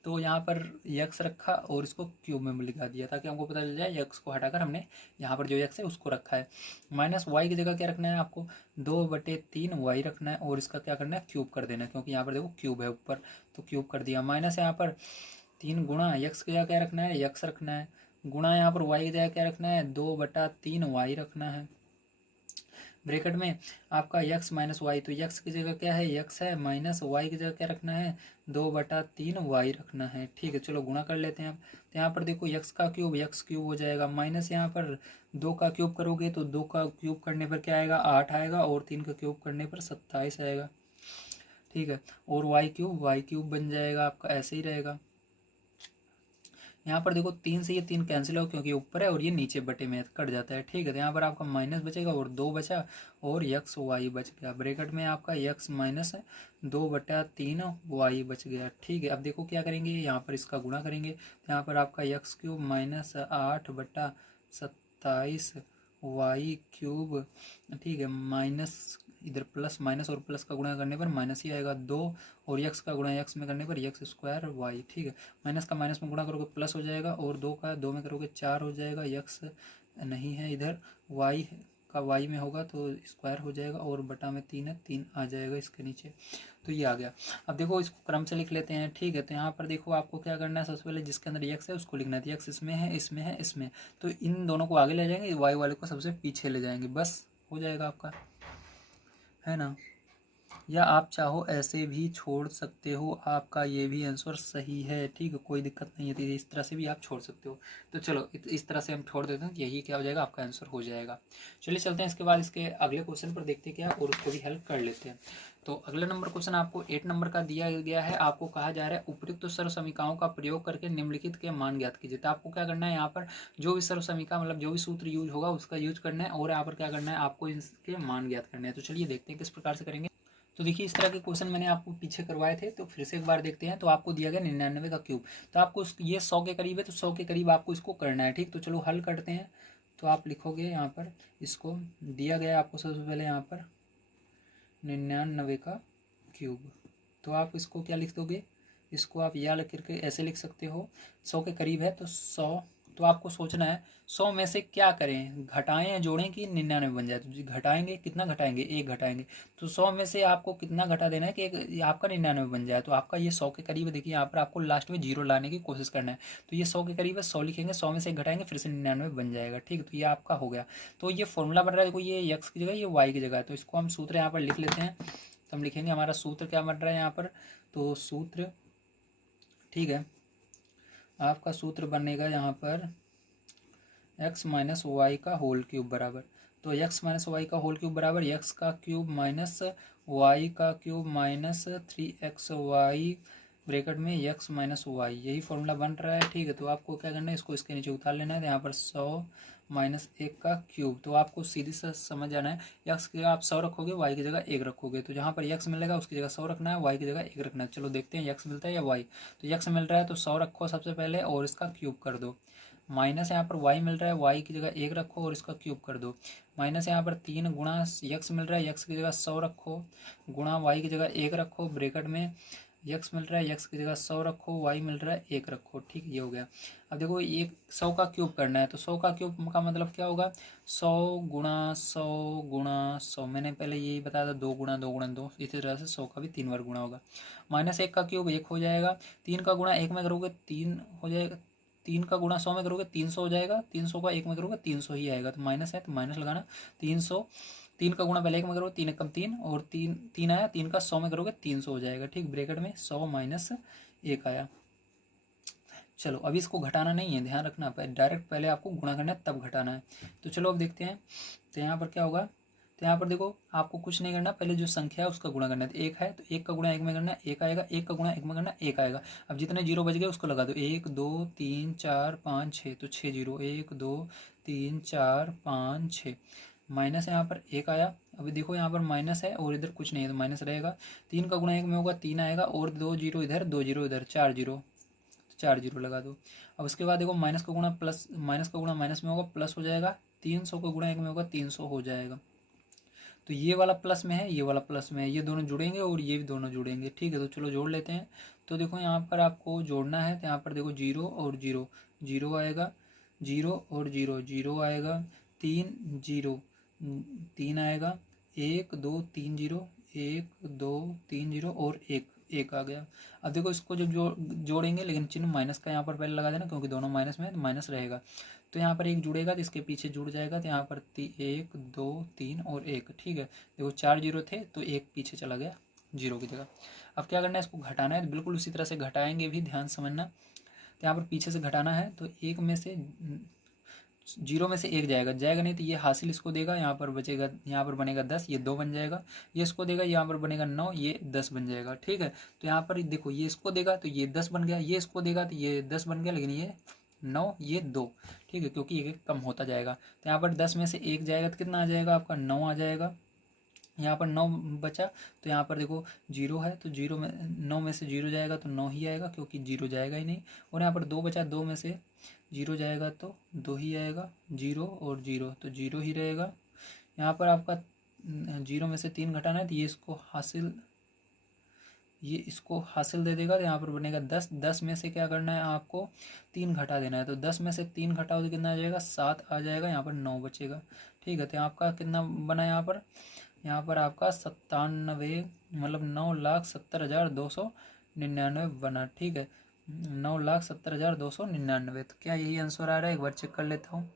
तो यहाँ पर यक्स रखा और इसको क्यूब में लिखा दिया ताकि हमको पता चल जाए यक्स को हटाकर हमने यहाँ पर जो यक्स है उसको रखा है। माइनस वाई की जगह क्या रखना है, आपको 2/3 वाई रखना है, और इसका क्या करना है, क्यूब कर देना है, क्योंकि यहाँ पर देखो क्यूब है ऊपर, तो क्यूब कर दिया। माइनस यहाँ पर 3 गुणा यक्स की जगह क्या रखना है, यक्स रखना है, गुणा यहाँ पर वाई की जगह क्या रखना है, 2/3 वाई रखना है। ब्रैकेट में आपका यक्स माइनस वाई, तो यक्स की जगह क्या है, यक्स है, माइनस वाई की जगह क्या रखना है, 2/3 वाई रखना है, ठीक है। चलो गुणा कर लेते हैं आप। तो यहाँ पर देखो यक्स का क्यूब यक्स क्यूब हो जाएगा, माइनस यहाँ पर 2 का क्यूब करोगे तो 2 का क्यूब करने पर क्या आएगा, 8 आएगा, और 3 का क्यूब करने पर 27 आएगा, ठीक है। और वाई क्यूब बन जाएगा आपका, ऐसे ही रहेगा। यहाँ पर देखो 3 से ये 3 कैंसिल हो, क्योंकि ऊपर है और ये नीचे बटे में कट जाता है, ठीक है। तो यहाँ पर आपका माइनस बचेगा और 2 बचा, और यक्स वाई बच गया। ब्रैकेट में आपका यक्स माइनस 2/3 वाई बच गया, ठीक है। अब देखो क्या करेंगे, यहाँ पर इसका गुणा करेंगे, तो यहाँ पर आपका X cube minus 8/27 Y cube, ठीक है, माइनस इधर प्लस माइनस और प्लस का गुणा करने पर माइनस ही आएगा। 2 और यक्स का गुणा यक्स में करने पर यक्स स्क्वायर वाई, ठीक है। माइनस का माइनस में गुणा करोगे प्लस हो जाएगा, और 2 का 2 में करोगे 4 हो जाएगा। यक्स नहीं है इधर, वाई का वाई में होगा तो स्क्वायर हो जाएगा, और बटा में 3 है, 3 आ जाएगा इसके नीचे। तो ये आ गया। अब देखो इसको क्रम से लिख लेते हैं, ठीक है। तो यहाँ पर देखो आपको क्या करना है, सबसे पहले जिसके अंदर यक्स है उसको लिखना है। यक्स इसमें है, इसमें है, इसमें, तो इन दोनों को आगे ले जाएंगे, वाई वाले को सबसे पीछे ले जाएंगे, बस हो जाएगा आपका, है ना। या आप चाहो ऐसे भी छोड़ सकते हो, आपका ये भी आंसर सही है, ठीक है, कोई दिक्कत नहीं है। तो इस तरह से भी आप छोड़ सकते हो। तो चलो इस तरह से हम छोड़ देते हैं, यही क्या हो जाएगा, आपका आंसर हो जाएगा। चलिए चलते हैं इसके बाद इसके अगले क्वेश्चन पर, देखते क्या और उसको भी हेल्प कर लेते हैं। तो अगला नंबर क्वेश्चन आपको 8 नंबर का दिया गया है। आपको कहा जा रहा है उपयुक्त सर्व समीकरणों का प्रयोग करके निम्नलिखित के मान ज्ञात कीजिए। तो आपको क्या करना है, यहाँ पर जो भी सर्व समीकरण मतलब जो भी सूत्र यूज होगा उसका यूज करना है, और यहाँ पर क्या करना है, आपको इसके मान ज्ञात करने हैं। तो चलिए देखते हैं किस प्रकार से करेंगे। तो देखिए इस तरह के क्वेश्चन मैंने आपको पीछे करवाए थे, तो फिर से एक बार देखते हैं। तो आपको दिया गया 99 का क्यूब, तो आपको ये 100 के करीब है, तो 100 के करीब आपको इसको करना है, ठीक। तो चलो हल करते हैं। तो आप लिखोगे यहाँ पर, इसको दिया गया आपको सबसे पहले यहाँ पर 99 का क्यूब, तो आप इसको क्या लिख दोगे, इसको आप या लिख करके ऐसे लिख सकते हो। 100 के करीब है तो 100, तो आपको सोचना है 100 में से क्या करें, घटाएं या जोड़ें कि 99 बन जाए। तो घटाएंगे, कितना घटाएंगे, 1 घटाएंगे। तो 100 में से आपको कितना घटा देना है कि एक आपका 99 बन जाए। तो आपका ये 100 के करीब है। देखिए यहाँ पर आपको लास्ट में 0 लाने की कोशिश करना है। तो ये 100 के करीब है, 100 लिखेंगे, 100 में से 1 घटाएंगे, फिर से 99 बन जाएगा, ठीक है। तो ये आपका हो गया। तो ये फॉर्मूला बन रहा है, देखो ये यक्स की जगह ये वाई की जगह है। तो इसको हम सूत्र यहाँ पर लिख लेते हैं। तो हम लिखेंगे हमारा सूत्र क्या बन रहा है यहाँ पर, तो सूत्र, ठीक है, आपका सूत्र बनेगा यहाँ पर x माइनस वाई का होल क्यूब बराबर, तो x माइनस वाई का होल क्यूब बराबर x का क्यूब माइनस वाई का क्यूब माइनस 3xy ब्रैकेट में x माइनस वाई, यही फॉर्मूला बन रहा है, ठीक है। तो आपको क्या करना है, इसको इसके नीचे उतार लेना है। तो यहाँ पर 100 माइनस 1 का क्यूब, तो आपको सीधी से समझ आना है, x की जगह आप 100 रखोगे, y की जगह 1 रखोगे। तो जहाँ पर x मिलेगा उसकी जगह 100 रखना है, y की जगह 1 रखना है। चलो देखते हैं x मिलता है या y। तो x मिल रहा है तो 100 रखो सबसे पहले, और इसका क्यूब कर दो। माइनस यहाँ पर y मिल रहा है, y की जगह 1 रखो और इसका क्यूब कर दो। माइनस यहाँ पर 3 गुणा x मिल रहा है, x की जगह 100 रखो, गुणा y की जगह 1 रखो, ब्रैकेट में x मिल रहा है, x की जगह 100 रखो, y मिल रहा है 1 रखो, ठीक, ये हो गया। अब देखो ये 100 का क्यूब करना है, तो 100 का क्यूब का मतलब क्या होगा, 100 गुणा 100 गुणा 100, मैंने पहले यही बताया था, 2 गुणा 2 गुणा 2, इसी तरह से 100 का भी 3 बार गुणा होगा। माइनस 1 का क्यूब 1 हो जाएगा, 3 का गुणा 1 में करोगे 3 हो जाएगा, 3 का गुणा 100 में करोगे 300 हो जाएगा, 300 का 1 में करोगे 300 ही आएगा। तो माइनस है तो माइनस लगाना, 300, 3 का गुणा पहले 1 में करोगे, 3 एकम 3, और 3 आया, 3 का 100 में करोगे 300 हो जाएगा, ठीक। ब्रैकेट में 100 माइनस 1 आया। चलो अभी इसको घटाना नहीं है, ध्यान रखना, डायरेक्ट पहले आपको गुणा करना है तब घटाना है। तो चलो अब देखते हैं। तो यहाँ पर क्या होगा, तो यहाँ पर देखो आपको कुछ नहीं करना, पहले जो संख्या है उसका गुणा करना है। तो 1 है तो 1 का गुणा 1 में करना है, 1 आएगा, 1 का गुणा 1 में करना है, 1 आएगा। अब जितने जीरो बच गए उसको लगा दो, 1 2 3 4 5 6, तो 6 जीरो, 1 2 3 4 5 6। माइनस यहाँ पर 1 आया, अभी देखो यहाँ पर माइनस है और इधर कुछ नहीं है तो माइनस रहेगा। 3 का गुणा 1 में होगा 3 आएगा, और 2 जीरो इधर 2 जीरो इधर, 4 जीरो, 4 जीरो लगा दो। अब उसके बाद देखो माइनस का गुणा प्लस, माइनस का गुणा माइनस में होगा प्लस हो जाएगा, 300 का गुणा 1 में होगा 300 हो जाएगा। तो ये वाला प्लस में है, ये वाला प्लस में है, ये दोनों जुड़ेंगे और ये भी दोनों जुड़ेंगे, ठीक है। तो चलो जोड़ लेते हैं। तो देखो यहाँ पर आपको जोड़ना है, तो यहाँ पर देखो 0 और 0, 0 आएगा, 0 और 0, 0 आएगा, 3 0, 3 आएगा, 1 2 3 0, 1 2 3 0 और 1 आ गया। अब देखो इसको जब जोड़ेंगे, लेकिन चिन्ह माइनस का यहाँ पर पहले लगा देना, क्योंकि दोनों माइनस में है तो माइनस रहेगा। तो यहाँ पर 1 जुड़ेगा तो इसके पीछे जुड़ जाएगा, तो यहाँ पर 1 2 3 और 1, ठीक है। देखो 4 जीरो थे तो 1 पीछे चला गया 0 की जगह। अब क्या करना है, इसको घटाना है, बिल्कुल उसी तरह से घटाएंगे भी, ध्यान समझना। तो यहाँ पर पीछे से घटाना है, तो 1 में से 0 में से 1 जाएगा, जाएगा नहीं तो ये हासिल इसको देगा, यहाँ पर बचेगा, यहाँ पर बनेगा 10, ये 2 बन जाएगा, ये इसको देगा, यहाँ पर बनेगा 9, ये 10 बन जाएगा, ठीक है। तो यहाँ पर देखो ये इसको देगा तो ये 10 बन गया, ये इसको देगा तो ये 10 बन गया, लेकिन ये 9 ये 2, ठीक है, क्योंकि ये कम होता जाएगा। तो यहाँ पर 10 में से 1 जाएगा तो कितना आ जाएगा आपका, 9 आ जाएगा। यहाँ पर 9 बचा, तो यहाँ पर देखो 0 है तो 0 में 9 में से 0 जाएगा तो 9 ही आएगा, क्योंकि 0 जाएगा ही नहीं। और यहाँ पर 2 बचा, 2 में से 0 जाएगा तो 2 ही आएगा, 0 और 0 तो 0 ही रहेगा। यहाँ पर आपका जीरो में से 3 घटाना है तो ये इसको हासिल दे देगा, तो यहाँ पर बनेगा 10। 10 में से क्या करना है आपको, 3 घटा देना है, तो 10 में से 3 घटाओ तो कितना आ जाएगा, 7 आ जाएगा, यहाँ पर 9 बचेगा। ठीक है, तो आपका कितना बना यहाँ पर आपका 97, मतलब 9,70,299 बना। ठीक है, 9,70,299। तो क्या यही आंसर आ रहा है, एक बार चेक कर लेता हूँ।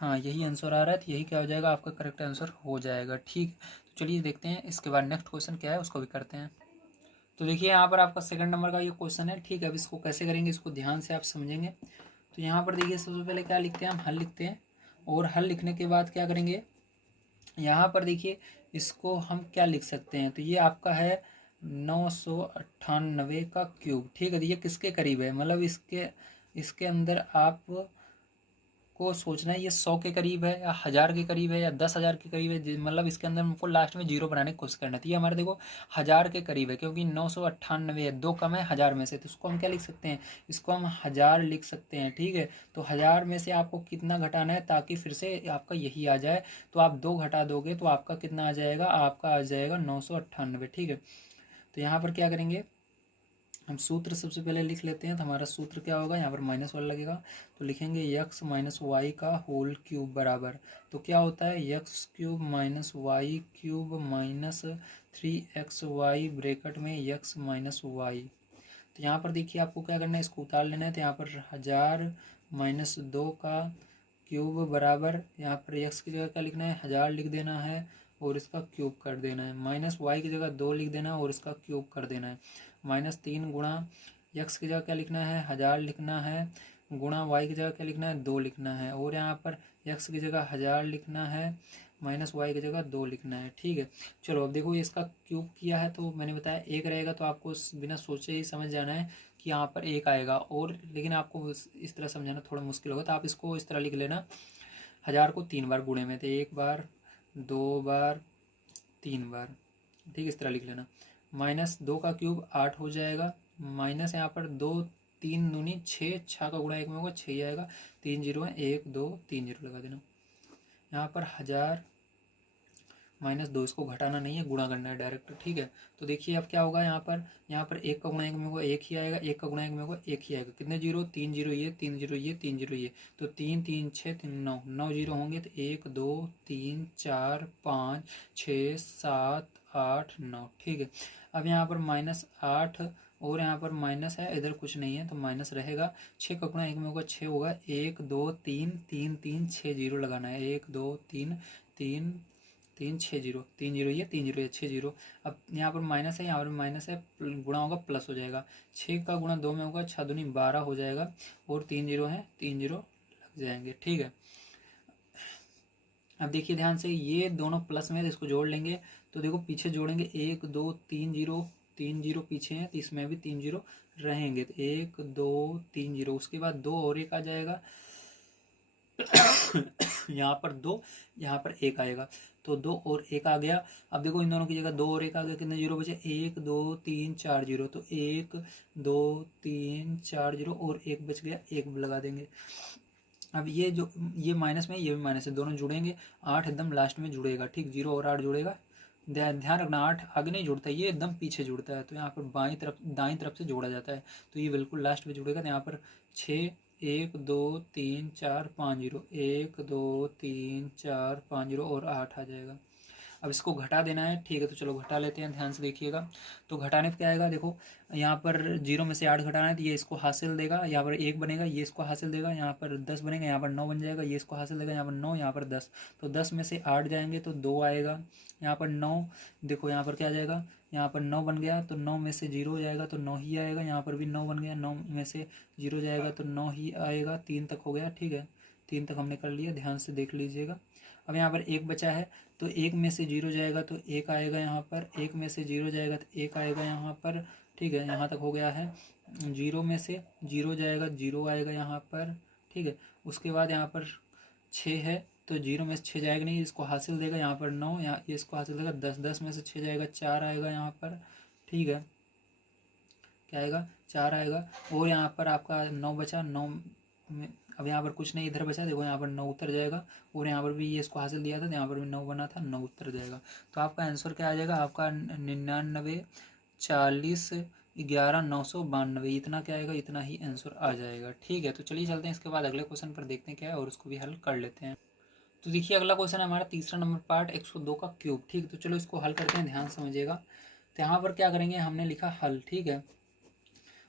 हाँ, यही आंसर आ रहा है, तो यही क्या हो जाएगा, आपका करेक्ट आंसर हो जाएगा। ठीक है, तो चलिए देखते हैं इसके बाद नेक्स्ट क्वेश्चन क्या है, उसको भी करते हैं। तो देखिए यहाँ पर आपका सेकंड नंबर का ये क्वेश्चन है। ठीक है, अब इसको कैसे करेंगे, इसको ध्यान से आप समझेंगे। तो यहाँ पर देखिए सबसे पहले क्या लिखते हैं, हम हल लिखते हैं, और हल लिखने के बाद क्या करेंगे, यहाँ पर देखिए इसको हम क्या लिख सकते हैं, तो ये आपका है 998 का क्यूब। ठीक है, तो ये किसके करीब है, मतलब इसके इसके अंदर आप को सोचना है ये 100 के करीब है या 1000 के करीब है या 10,000 के करीब है, मतलब इसके अंदर हमको लास्ट में जीरो बनाने की कोशिश करना है। तो ये हमारे देखो 1000 के करीब है, क्योंकि 998 है, 2 कम है 1000 में से, तो इसको हम क्या लिख सकते हैं, इसको हम 1000 लिख सकते हैं। ठीक है, तो 1000 में से आपको कितना घटाना है ताकि फिर से आपका यही आ जाए, तो आप 2 घटा दोगे तो आपका कितना आ जाएगा, आपका आ जाएगा 998। ठीक है, तो यहाँ पर क्या करेंगे, हम सूत्र सबसे पहले लिख लेते हैं। तो हमारा सूत्र क्या होगा, यहाँ पर माइनस वाला लगेगा, तो लिखेंगे यक्स माइनस वाई का होल क्यूब बराबर, तो क्या होता है, x cube minus Y cube minus 3xy bracket में यक्स माइनस वाई। तो यहाँ पर देखिए आपको क्या करना है, इसको उतार लेना है। तो यहाँ पर 1000 माइनस 2 का क्यूब बराबर, यहाँ पर यक्स की जगह क्या लिखना है, 1000 लिख देना है और इसका क्यूब कर देना है, माइनस वाई की जगह 2 लिख देना और इसका क्यूब कर देना है, -3 गुणा यक्स की जगह क्या लिखना है, 1000 लिखना है, गुणा वाई की जगह क्या लिखना है, 2 लिखना है, और यहाँ पर यक्स की जगह 1000 लिखना है, माइनस वाई की जगह 2 लिखना है। ठीक है, चलो अब देखो इसका क्यूब किया है तो मैंने बताया 1 रहेगा, तो आपको बिना सोचे ही समझ जाना है कि यहाँ पर 1 आएगा, और लेकिन आपको इस तरह समझाना थोड़ा मुश्किल होगा, तो आप इसको इस तरह लिख लेना, 1000 को 3 बार गुणे में, तो 1 बार 2 बार 3 बार। ठीक, इस तरह लिख लेना। -2 का क्यूब 8 हो जाएगा, माइनस यहाँ पर 2 3 दूनी 6, 6 का गुणा 1 में होगा 6 ही आएगा, 3 जीरो है, 1 2 3 जीरो लगा देना। यहाँ पर 1000 -2, इसको घटाना नहीं है, गुणा करना है डायरेक्ट। ठीक है, तो देखिए अब क्या होगा, यहाँ पर 1 का गुणा 1 में होगा 1 ही आएगा, 1 का गुणा 1 में होगा 1 ही आएगा, कितने जीरो, 3 जीरो ये, 3 जीरो ये, 3 जीरो ये, तो 3 3 6 3 9, 9 जीरो होंगे, तो 1 2 3 4 5 6 7 8 9। ठीक है, अब यहाँ पर -8 और यहाँ पर माइनस है, इधर कुछ नहीं है तो माइनस रहेगा, 6 का गुणा 1 में होगा 6 होगा, 1 2 3 3 3 6 जीरो लगाना है, 1 2 3 3 3 6 जीरो, 3 जीरो ये, 3 जीरो ये, 6 जीरो। अब यहाँ पर माइनस है, यहाँ पर माइनस है, गुणा होगा प्लस हो जाएगा, 6 का गुणा 2 में होगा 6 दूनी 12 हो जाएगा, और 3 जीरो है, 3 जीरो लग जाएंगे। ठीक है, अब देखिए ध्यान से, ये दोनों प्लस में है तो इसको जोड़ लेंगे, तो देखो पीछे जोड़ेंगे 1 2 3 जीरो, 3 जीरो पीछे हैं तो इसमें भी 3 जीरो रहेंगे, तो 1 2 3 जीरो, उसके बाद 2 और 1 आ जाएगा यहाँ पर 2, यहाँ पर 1 आएगा, तो 2 और 1 आ गया। अब देखो इन दोनों की जगह 2 और 1 आ गया, कितने जीरो बचे, 1 2 3 4 जीरो, तो 1 2 3 4 जीरो और 1 बच गया, 1 लगा देंगे। अब ये माइनस में, ये भी माइनस है, दोनों जुड़ेंगे, 8 एकदम लास्ट में जुड़ेगा। ठीक, 0 और 8 जुड़ेगा, ध्यान रखना 8 आगे नहीं जुड़ता, ये एकदम पीछे जुड़ता है, तो यहाँ पर बाईं तरफ दाईं तरफ से जोड़ा जाता है, तो ये बिल्कुल लास्ट में जुड़ेगा। तो यहाँ पर 6 1 2 3 4 5 जीरो, 1 2 3 4 5 जीरो और 8 आ जाएगा। अब इसको घटा देना है। ठीक है, तो चलो घटा लेते हैं, ध्यान से देखिएगा। तो घटाने पर क्या आएगा, देखो यहाँ पर 0 में से 8 घटाना है तो ये इसको हासिल देगा, यहाँ पर 1 बनेगा, ये इसको हासिल देगा, यहाँ पर 10 बनेगा, यहाँ पर 9 बन जाएगा, ये इसको हासिल देगा, यहाँ पर 9, यहाँ पर 10, तो 10 में से 8 जाएंगे तो 2 आएगा, यहाँ पर 9, देखो यहाँ पर क्या आ जाएगा, यहाँ पर 9 बन गया तो 9 में से 0 जाएगा तो 9 ही आएगा, यहाँ पर भी 9 बन गया, 9 में से 0 जाएगा तो 9 ही आएगा, 3 तक हो गया। ठीक है, 3 तक हमने कर लिया, ध्यान से देख लीजिएगा। अब यहाँ पर 1 बचा है, तो 1 में से 0 जाएगा तो 1 आएगा, यहाँ पर 1 में से 0 जाएगा तो 1 आएगा यहाँ पर। ठीक है, यहाँ तक हो गया है। 0 में से 0 जाएगा, 0 आएगा यहाँ पर। ठीक है, उसके बाद यहाँ पर 6 है तो 0 में से 6 जाएगा नहीं, इसको हासिल देगा, यहाँ पर 9, यहाँ ये इसको हासिल देगा 10, 10 में से 6 जाएगा 4 आएगा यहाँ पर। ठीक है, क्या आएगा, 4 आएगा, और यहाँ पर आपका 9 बचा, 9 में अब यहाँ पर कुछ नहीं इधर बचा, देखो यहाँ पर 9 उतर जाएगा, और यहाँ पर भी ये इसको हासिल दिया था तो यहाँ पर भी 9 बना था, 9 उतर जाएगा। तो आपका आंसर क्या आ जाएगा, आपका 99 40 11 992, इतना क्या आएगा, इतना ही आंसर आ जाएगा। ठीक है, तो चलिए चलते हैं इसके बाद अगले क्वेश्चन पर, देखते हैं क्या है और उसको भी हल कर लेते हैं। तो देखिए अगला क्वेश्चन है हमारा तीसरा नंबर पार्ट 102 का क्यूब। ठीक, तो चलो इसको हल करते हैं, ध्यान समझिएगा। तो यहाँ पर क्या करेंगे, हमने लिखा हल, ठीक है,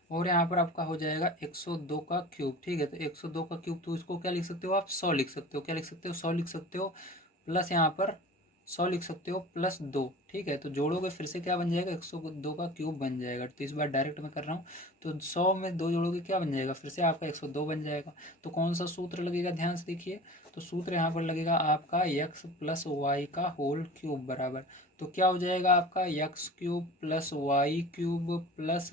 और यहाँ पर आपका हो जाएगा 102 का क्यूब। ठीक है, तो 102 का क्यूब, तो इसको क्या लिख सकते हो आप, 100 लिख सकते हो, क्या लिख सकते हो, 100 लिख सकते हो, प्लस यहाँ पर 100 लिख सकते हो प्लस 2। ठीक है, तो जोड़ोगे फिर से क्या बन जाएगा, 102 का क्यूब बन जाएगा। तो इस बार डायरेक्ट मैं कर रहा हूँ, तो 100 में 2 जोड़ोगे क्या बन जाएगा, फिर से आपका 102 बन जाएगा। तो कौन सा सूत्र लगेगा, ध्यान से देखिए, तो सूत्र यहाँ पर लगेगा आपका x प्लस वाई का होल क्यूब बराबर, तो क्या हो जाएगा आपका x cube plus Y cube plus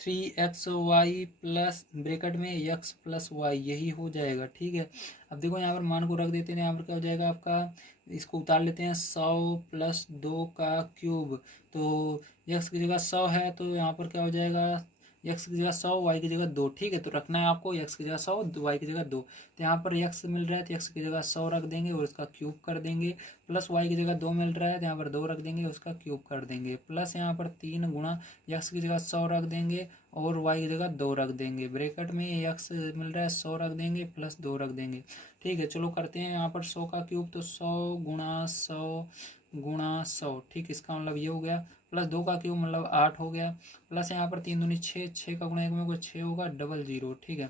3xy plus bracket में x प्लस वाई, यही हो जाएगा। ठीक है, अब देखो यहाँ पर मान को रख देते हैं, यहाँ पर क्या हो जाएगा आपका, इसको उतार लेते हैं, 100 प्लस 2 का क्यूब, तो x की जगह 100 है, तो यहाँ पर क्या हो जाएगा, x की जगह 100 y की जगह 2। ठीक है, तो रखना है आपको x की जगह 100 y की जगह 2, तो यहाँ पर x मिल रहा है तो x की जगह 100 रख देंगे और इसका क्यूब कर देंगे, प्लस y की जगह 2 मिल रहा है तो यहाँ पर 2 रख देंगे, उसका क्यूब कर देंगे, प्लस यहाँ पर 3 गुणा x की जगह 100 रख देंगे और y की जगह 2 रख देंगे, ब्रैकेट में x मिल रहा है 100 रख देंगे प्लस 2 रख देंगे। ठीक है, चलो करते हैं यहाँ पर 100 का क्यूब, तो 100 गुणा 100 गुणा 100, ठीक, इसका मतलब ये हो गया, प्लस 2 का क्यूब मतलब 8 हो गया, प्लस यहाँ पर 3 दूनी 6, 6 का गुणा 1 में को 6 होगा, 00। ठीक है,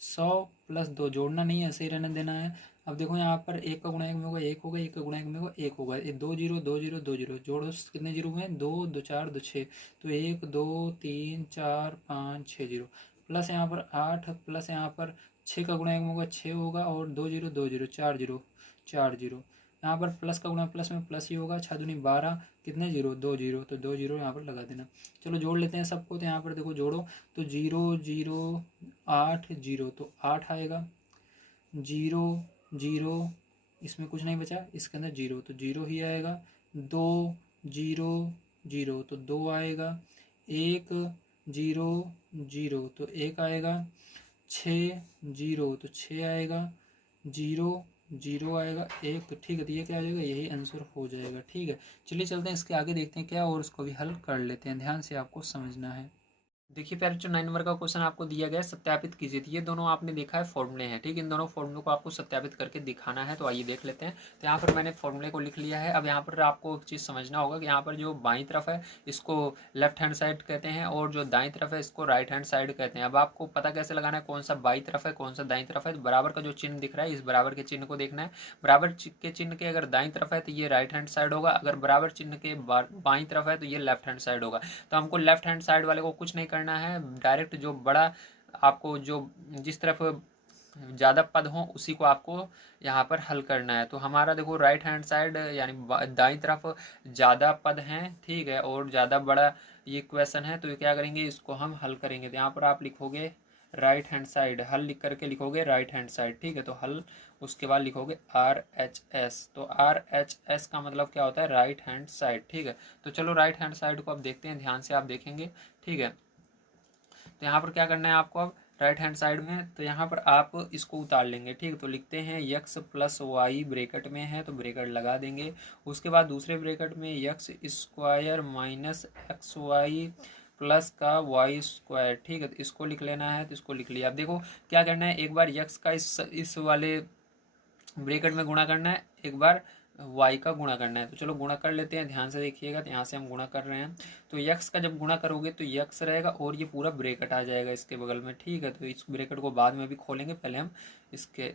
100 प्लस 2 जोड़ना नहीं है, ऐसे ही रहने देना है। अब देखो यहाँ पर 1 का गुणा 1 में होगा 1 होगा, 1 का गुणा 1 में होगा 1 होगा, ये 2 0 2 0 2 0 जोड़ो, कितने जीरो हुए हैं, 2 2 4 2 6, तो 1 2 3 4 5 6 जीरो, प्लस यहाँ पर 8, प्लस यहाँ पर 6 का गुणा 1 में होगा 6 होगा, और 2 0 2 0 4 जीरो 4 जीरो, यहाँ पर प्लस का गुणा प्लस में प्लस ही होगा, 6 दूनी 12, कितने जीरो, 2 जीरो, तो 2 जीरो यहाँ पर लगा देना। चलो जोड़ लेते हैं सबको, तो यहाँ पर देखो जोड़ो, तो 0 0 8 जीरो, तो 8 आएगा, 0 0, इसमें कुछ नहीं बचा, इसके अंदर 0, तो 0 ही आएगा, 2 0 0, तो 2 आएगा, 1 0 0, तो 1 आएगा, 6 0, तो 6 आएगा, 0 0 आएगा 1, तो ठीक है, तो ये क्या आ जाएगा, यही आंसर हो जाएगा। ठीक है, चलिए चलते हैं इसके आगे, देखते हैं क्या, और उसको भी हल कर लेते हैं, ध्यान से आपको समझना है। देखिए प्यारे बच्चों 9 नंबर का क्वेश्चन आपको दिया गया है, सत्यापित कीजिए। तो ये दोनों आपने देखा है फॉर्मूले हैं, ठीक, इन दोनों फॉर्मूलों को आपको सत्यापित करके दिखाना है, तो आइए देख लेते हैं। तो यहाँ पर मैंने फॉर्मूले को लिख लिया है। अब यहाँ पर आपको एक चीज़ समझना होगा कि यहाँ पर जो बाईं तरफ है इसको लेफ्ट हैंड साइड कहते हैं, और जो दाईं तरफ है इसको राइट हैंड साइड कहते हैं। अब आपको पता कैसे लगाना है कौन सा बाईं तरफ है कौन सा दाईं तरफ है, तो बराबर का जो चिन्ह दिख रहा है इस बराबर के चिन्ह को देखना है। बराबर के चिन्ह के अगर दाईं तरफ है तो ये राइट हैंड साइड होगा, अगर बराबर चिन्ह के बाईं तरफ है तो ये लेफ्ट हैंड साइड होगा। तो हमको लेफ्ट हैंड साइड वाले को कुछ नहीं करना है, डायरेक्ट जो बड़ा आपको जो जिस तरफ ज़्यादा पद हो उसी को आपको यहाँ पर हल करना है। तो हमारा देखो राइट हैंड साइड यानी दाईं तरफ ज़्यादा पद हैं, ठीक है, और ज़्यादा बड़ा ये क्वेश्चन है, तो ये क्या करेंगे, इसको हम हल करेंगे। तो यहाँ पर आप लिखोगे राइट हैंड साइड, हल लिख करके लिखोगे राइट हैंड साइड, ठीक है, तो हल उसके बाद लिखोगे RHS, तो RHS का मतलब क्या होता है, राइट हैंड साइड। ठीक है, तो चलो राइट हैंड साइड को अब देखते हैं, ध्यान से आप देखेंगे। ठीक है, तो यहाँ पर क्या करना है आपको, अब राइट हैंड साइड में, तो यहाँ पर आप इसको उतार लेंगे। ठीक, तो लिखते हैं x प्लस वाई ब्रैकेट में है तो ब्रैकेट लगा देंगे, उसके बाद दूसरे ब्रैकेट में x square minus X Y plus का वाई स्क्वायर। ठीक है, तो इसको लिख लेना है, तो इसको लिख लिया। अब देखो क्या करना है, एक बार x का इस वाले ब्रैकेट में गुणा करना है, एक बार y का गुणा करना है। तो चलो गुणा कर लेते हैं, ध्यान से देखिएगा, तो यहाँ से हम गुणा कर रहे हैं, तो x का जब गुणा करोगे तो x रहेगा और ये पूरा ब्रैकेट आ जाएगा इसके बगल में। ठीक है, तो इस ब्रैकेट को बाद में भी खोलेंगे, पहले हम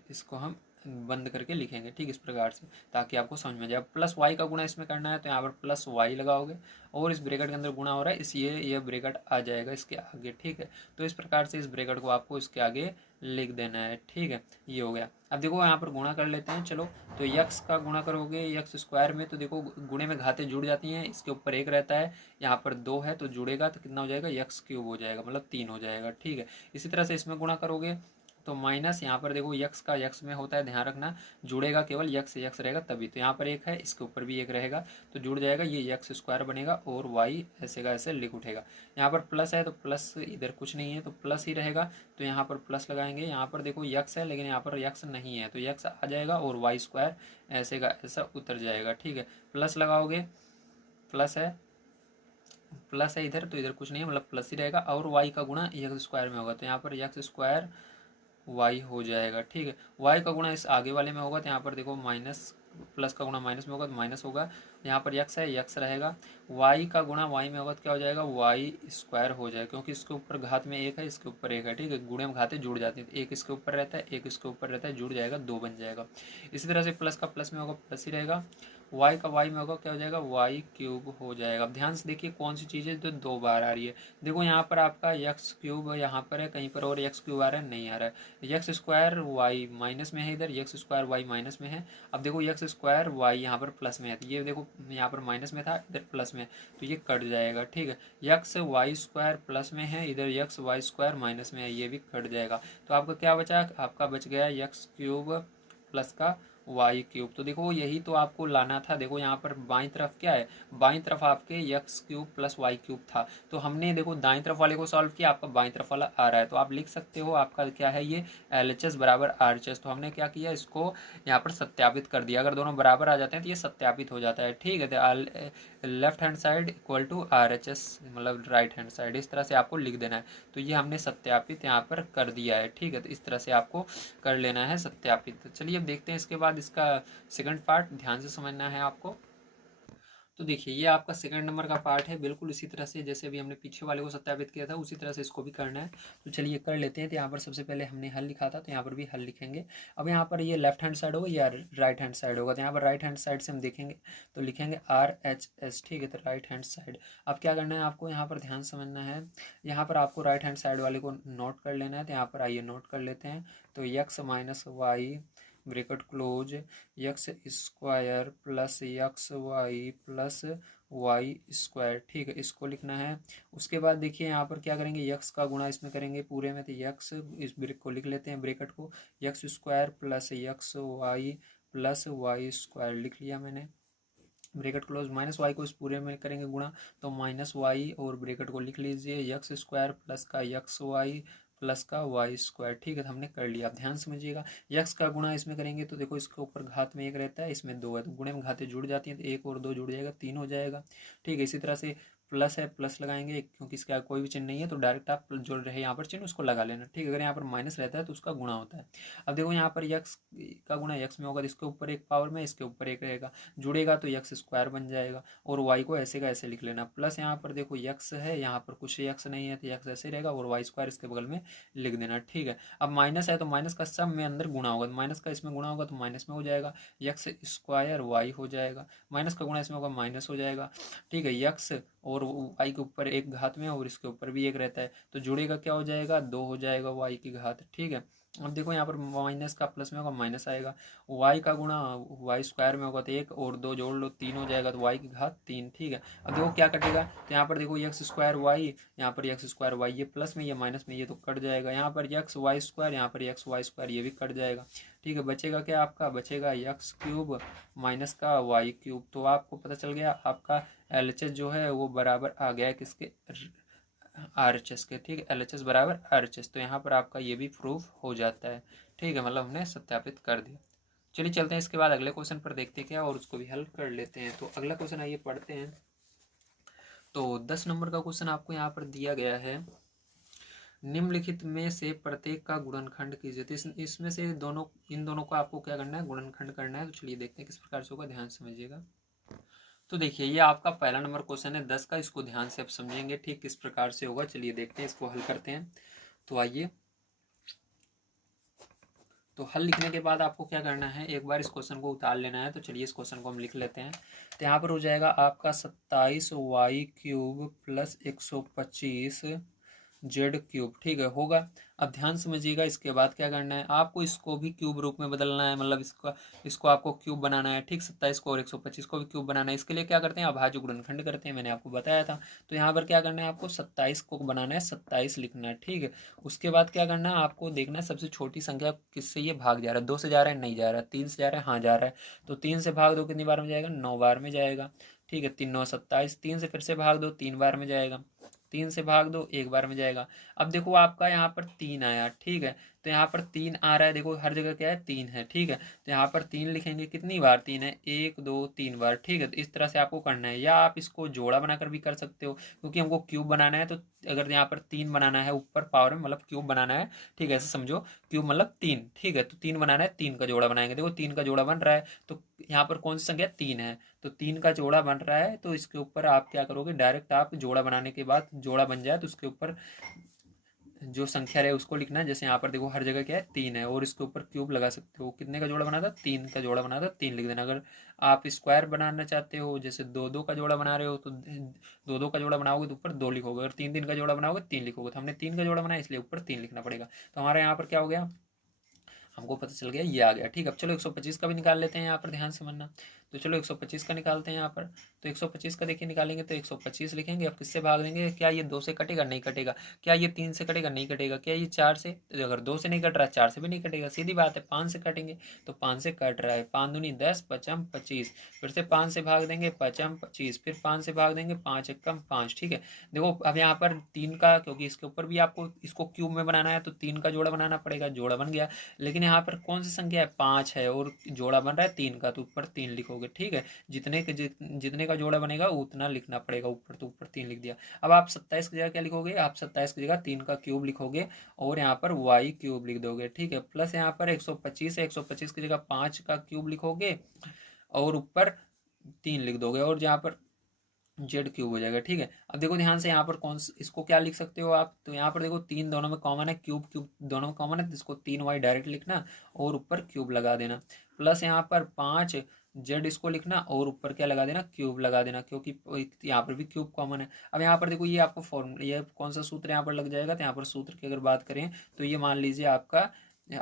इसको हम बंद करके लिखेंगे, ठीक, इस प्रकार से, ताकि आपको समझ में जाए। प्लस वाई का गुणा इसमें करना है, तो यहाँ पर प्लस वाई लगाओगे और इस ब्रैकेट के अंदर गुणा हो रहा है इसलिए ये ब्रैकेट आ जाएगा इसके आगे। ठीक है, तो इस प्रकार से इस ब्रैकेट को आपको इसके आगे लिख देना है। ठीक है, ये हो गया। अब देखो यहाँ पर गुणा कर लेते हैं, चलो, तो x का गुणा करोगे x स्क्वायर में, तो देखो गुणे में घातें जुड़ जाती हैं, इसके ऊपर 1 रहता है, यहाँ पर 2 है तो जुड़ेगा तो कितना हो जाएगा, x क्यूब हो जाएगा, मतलब 3 हो जाएगा। ठीक है, इसी तरह से इसमें गुणा करोगे तो माइनस यहाँ पर देखो यक्स का यक्स में होता है, ध्यान रखना, जुड़ेगा केवल यक्स यक्स रहेगा तभी। तो यहाँ पर एक है, इसके ऊपर भी एक रहेगा तो जुड़ जाएगा, ये यक्स स्क्वायर बनेगा और वाई ऐसे का ऐसे लिख उठेगा। यहाँ पर प्लस है तो प्लस, इधर कुछ नहीं है तो प्लस ही रहेगा, तो यहाँ पर प्लस लगाएंगे। यहाँ पर देखो यक्स है लेकिन यहाँ पर यक्स नहीं है तो यक्स आ जाएगा और वाई स्क्वायर ऐसे का ऐसा उतर जाएगा, ठीक है। प्लस लगाओगे, प्लस है इधर तो इधर कुछ नहीं है, मतलब प्लस ही रहेगा, और वाई का गुणा एक्स स्क्वायर में होगा तो यहाँ पर एक्स स्क्वायर वाई हो जाएगा, ठीक है। वाई का गुणा इस आगे वाले में होगा तो यहाँ पर देखो माइनस, प्लस का गुणा माइनस में होगा तो माइनस होगा। यहाँ पर यक्स है, यक्स रहेगा। वाई का गुणा वाई में होगा तो क्या हो जाएगा, वाई स्क्वायर हो जाएगा, क्योंकि इसके ऊपर घात में एक है, इसके ऊपर एक है, ठीक है। गुणे में घाते जुड़ जाते हैं, एक इसके ऊपर रहता है, एक इसके ऊपर रहता है, जुड़ जाएगा, दो बन जाएगा। इसी तरह से प्लस का प्लस में होगा प्लस ही रहेगा, वाई का वाई में होगा क्या हो जाएगा, वाई क्यूब हो जाएगा। अब ध्यान से देखिए कौन सी चीज़ है जो दो बार आ रही है। देखो यहाँ पर आपका एक्स क्यूब यहाँ पर है, कहीं पर और एक्स क्यूब आ रहा है, नहीं आ रहा है। एक्स स्क्वायर वाई माइनस में है, इधर एक्स स्क्वायर वाई माइनस में है। अब देखो एक्स स्क्वायर वाई यहाँ पर प्लस में है, तो ये देखो यहाँ पर माइनस में था, इधर प्लस में, तो ये कट जाएगा, ठीक है। एक्स वाई स्क्वायर प्लस में है, इधर एक्स वाई स्क्वायर माइनस में है, ये भी कट जाएगा। तो आपका क्या बचा, आपका बच गया एक्स क्यूब प्लस का वाई क्यूब। तो देखो यही तो आपको लाना था। देखो यहाँ पर बाईं तरफ क्या है, बाईं तरफ आपके X cube plus Y cube था, तो हमने देखो दाईं तरफ वाले को सॉल्व किया, आपका बाईं तरफ वाला आ रहा है, तो आप लिख सकते हो आपका क्या है, ये LHS बराबर RHS। तो हमने क्या किया, इसको यहाँ पर सत्यापित कर दिया। अगर दोनों बराबर आ जाते हैं तो ये सत्यापित हो जाता है, ठीक है। तो left hand side equal to RHS, मतलब राइट हैंड साइड, इस तरह से आपको लिख देना है। तो ये हमने सत्यापित यहाँ पर कर दिया है, ठीक है। तो इस तरह से आपको कर लेना है सत्यापित। तो चलिए अब देखते हैं इसके बाद इसका सेकंड पार्ट, ध्यान से समझना है आपको। तो देखिए ये आपका सेकंड नंबर का पार्ट है, बिल्कुल इसी तरह से जैसे भी हमने पीछे वाले को सत्यापित किया था उसी तरह से इसको भी करना है। तो चलिए कर लेते हैं। तो यहाँ पर सबसे पहले हमने हल लिखा था तो यहाँ पर भी हल लिखेंगे। अब यहाँ पर ये लेफ्ट हैंड साइड होगा या राइट हैंड साइड होगा, तो यहाँ पर राइट हैंड साइड से हम देखेंगे तो लिखेंगे RHS, ठीक है। तो राइट हैंड साइड, अब क्या करना है आपको, यहाँ पर ध्यान समझना है, यहाँ पर आपको राइट हैंड साइड वाले को नोट कर लेना है। तो यहाँ पर आइए नोट कर लेते हैं। तो X minus Y bracket close X square plus X Y plus Y square, ठीक है, इसको लिखना है। उसके बाद देखिए यहाँ पर क्या करेंगे, यक्स का गुणा इसमें करेंगे पूरे में, तो यक्स, इस ब्रेक को लिख लेते हैं ब्रैकेट को, X square plus X Y plus Y square लिख लिया मैंने, ब्रैकेट क्लोज। माइनस वाई को इस पूरे में करेंगे गुणा, तो माइनस वाई और ब्रैकेट को लिख लीजिए, एक्स स्क्वायर प्लस का एक्स वाई प्लस का वाई स्क्वायर, ठीक है। तो हमने कर लिया। अब ध्यान समझिएगा, यक्स का गुणा इसमें करेंगे तो देखो इसके ऊपर घात में एक रहता है, इसमें दो है, तो गुणे में घातें जुड़ जाती हैं, तो एक और दो जुड़ जाएगा, तीन हो जाएगा, ठीक है। इसी तरह से प्लस है, प्लस लगाएंगे, क्योंकि इसका कोई भी चिन्ह नहीं है तो डायरेक्ट आप जो रहे यहाँ पर चिन्ह उसको लगा लेना, ठीक है। अगर यहाँ पर माइनस रहता है तो उसका गुणा होता है। अब देखो यहाँ पर यक्स का गुणा यक्स में होगा तो इसके ऊपर एक पावर में, इसके ऊपर एक रहेगा, जुड़ेगा तो यक्स स्क्वायर बन जाएगा, और वाई को ऐसे का ऐसे लिख लेना। प्लस यहाँ पर देखो यक्स है, यहाँ पर कुछ यक्स नहीं है तो यक्स ऐसे रहेगा, और वाई स्क्वायर इसके बगल में लिख देना, ठीक है। अब माइनस है तो माइनस का सब में अंदर गुणा होगा, तो माइनस का इसमें गुणा होगा तो माइनस में हो जाएगा, यक्स स्क्वायर वाई हो जाएगा, माइनस का गुणा इसमें होगा माइनस हो जाएगा, ठीक है। यक्स और वाई के ऊपर एक घात में और इसके ऊपर भी एक रहता है, तो जुड़ेगा क्या हो जाएगा, दो हो जाएगा वाई की घात, ठीक है। अब देखो यहाँ पर माइनस का प्लस में होगा माइनस आएगा, वाई का गुणा वाई स्क्वायर में होगा तो एक और दो जोड़ लो, तीन हो जाएगा, तो वाई की घात तीन, ठीक है। अब देखो क्या कटेगा, तो यहाँ पर देखो एक्स स्क्वायर वाई, यहाँ पर एक्स स्क्वायर वाई, ये प्लस में ये माइनस में, ये तो कट जाएगा। यहाँ पर एक्स वाई स्क्वायर, यहाँ पर एक्स वाई स्क्वायर, ये भी कट जाएगा, ठीक है। बचेगा क्या, आपका बचेगा एक्स क्यूब माइनस का वाई क्यूब। तो आपको पता चल गया आपका LHS जो है वो बराबर आ गया है किसके, RHS के, ठीक है। LHS बराबर RHS, तो यहाँ पर आपका ये भी प्रूफ हो जाता है, ठीक है, मतलब हमने सत्यापित कर दिया। चलिए चलते हैं इसके बाद अगले क्वेश्चन पर, देखते हैं क्या, और उसको भी हल कर लेते हैं। तो अगला क्वेश्चन आइए पढ़ते हैं। तो 10 नंबर का क्वेश्चन आपको यहाँ पर दिया गया है, निम्नलिखित में से प्रत्येक का गुणनखंड कीजिए। तो इसमें से दोनों, इन दोनों को आपको क्या करना है, गुणनखंड करना है। तो चलिए देखते हैं किस प्रकार से होगा, ध्यान समझिएगा। तो देखिए ये आपका पहला नंबर क्वेश्चन है 10 का, इसको ध्यान से आप समझेंगे ठीक किस प्रकार से होगा। चलिए देखते हैं, इसको हल करते हैं। तो आइए, तो हल लिखने के बाद आपको क्या करना है, एक बार इस क्वेश्चन को उतार लेना है। तो चलिए इस क्वेश्चन को हम लिख लेते हैं। तो यहाँ पर हो जाएगा आपका 27 Y cube plus 125 Z cube, ठीक है, होगा। अब ध्यान समझिएगा, इसके बाद क्या करना है आपको, इसको भी क्यूब रूप में बदलना है, मतलब इसको आपको क्यूब बनाना है, ठीक। 27 को और 125 को भी क्यूब बनाना है। इसके लिए क्या करते हैं, अभाज्य गुणनखंड करते हैं, मैंने आपको बताया था। तो यहाँ पर क्या करना है आपको, 27 को बनाना है, 27 लिखना है, ठीक है। उसके बाद क्या करना है आपको, देखना है सबसे छोटी संख्या किससे ये भाग जा रहा है। 2 से जा रहा है, नहीं जा रहा है। 3 से जा रहा है, हाँ जा रहा है। तो 3 से भाग दो, कितनी बार में जाएगा, 9 बार में जाएगा, ठीक है। 3 9 27। 3 से फिर से भाग दो, 3 बार में जाएगा। 3 से भाग दो, 1 बार में जाएगा। अब देखो आपका यहाँ पर 3 आया, ठीक है। तो यहाँ पर 3 आ रहा है, देखो हर जगह क्या है, 3 है, ठीक है। तो यहाँ पर 3 लिखेंगे, कितनी बार 3 है, 1 2 3 बार, ठीक है। तो इस तरह से आपको करना है, या आप इसको जोड़ा बनाकर भी कर सकते हो, क्योंकि हमको क्यूब बनाना है। तो अगर यहाँ पर 3 बनाना है ऊपर पावर में, मतलब क्यूब बनाना है, ठीक है, ऐसे समझो। क्यूब मतलब 3, ठीक है। तो 3 बनाना है, 3 का जोड़ा बनाएंगे। देखो 3 का जोड़ा बन रहा है, तो यहाँ पर कौन सी संख्या, 3 है। तो 3 का जोड़ा बन रहा है, तो इसके ऊपर आप क्या करोगे, डायरेक्ट आप जोड़ा बनाने के बाद जोड़ा बन जाए तो उसके ऊपर जो संख्या रहे उसको लिखना है। जैसे यहाँ पर देखो हर जगह क्या है, 3 है, और इसके ऊपर क्यूब लगा सकते हो। कितने का जोड़ा बना था, 3 का जोड़ा बना था, 3 लिख देना। अगर आप स्क्वायर बनाना चाहते हो, जैसे 2 2 का जोड़ा बना रहे हो, तो 2 2 का जोड़ा बनाओगे तो ऊपर 2 लिखोगे, और 3 3 का जोड़ा बनाओगे 3 लिखोगे। तो हमने 3 का जोड़ा बनाया, इसलिए ऊपर 3 लिखना पड़ेगा। तो हमारे यहाँ पर क्या हो गया, हमको पता चल गया, ये आ गया, ठीक। अब चलो 125 का भी निकाल लेते हैं, यहाँ पर ध्यान से समझना। तो चलो 125 का निकालते हैं यहाँ पर। तो 125 का देखिए निकालेंगे, तो 125 लिखेंगे। अब किससे भाग देंगे, क्या ये 2 से कटेगा, नहीं कटेगा। क्या ये 3 से कटेगा, नहीं कटेगा। क्या ये 4 से, तो अगर 2 से नहीं कट रहा है, 4 से भी नहीं कटेगा, सीधी बात है। 5 से काटेंगे, तो 5 से कट रहा है। 5 दूनी 10, 5 25, फिर से 5 से भाग देंगे, 5 25, फिर 5 से भाग देंगे, 5 एकम 5, ठीक है। देखो अब यहाँ पर 3 का, क्योंकि इसके ऊपर भी आपको इसको क्यूब में बनाना है, तो 3 का जोड़ा बनाना पड़ेगा, जोड़ा बन गया। लेकिन यहाँ पर कौन सी संख्या है, 5 है, और जोड़ा बन रहा है 3 का, तो ऊपर 3 लिखोगे, ठीक है। जितने का जोड़ा बनेगा उतना लिखना पड़ेगा ऊपर, तो ऊपर 3 लिख दिया। अब आप 27 की जगह क्या लिखोगे, आप 27 की जगह 3 का क्यूब लिखोगे, और यहाँ पर वाई क्यूब लिख दोगे, ठीक है। प्लस यहाँ पर 125 है, 125 की जगह 5 का क्यूब लिखोगे, और ऊपर 3 लिख दोगे, और यहाँ पर जेड क्यूब हो जाएगा, ठीक है। अब देखो ध्यान से, यहाँ पर इसको क्या लिख सकते हो आप, तो यहाँ पर देखो 3 दोनों में कॉमन है, क्यूब क्यूब दोनों में कॉमन है, तो इसको 3 वाई डायरेक्ट लिखना, और ऊपर क्यूब लगा देना। प्लस यहाँ पर 5 जेड इसको लिखना, और ऊपर क्या लगा देना, क्यूब लगा देना, क्योंकि यहाँ पर भी क्यूब कॉमन है। अब यहाँ पर देखो ये आपको फॉर्मूला, ये कौन सा सूत्र यहाँ पर लग जाएगा, तो यहाँ पर सूत्र की अगर बात करें, तो ये मान लीजिए आपका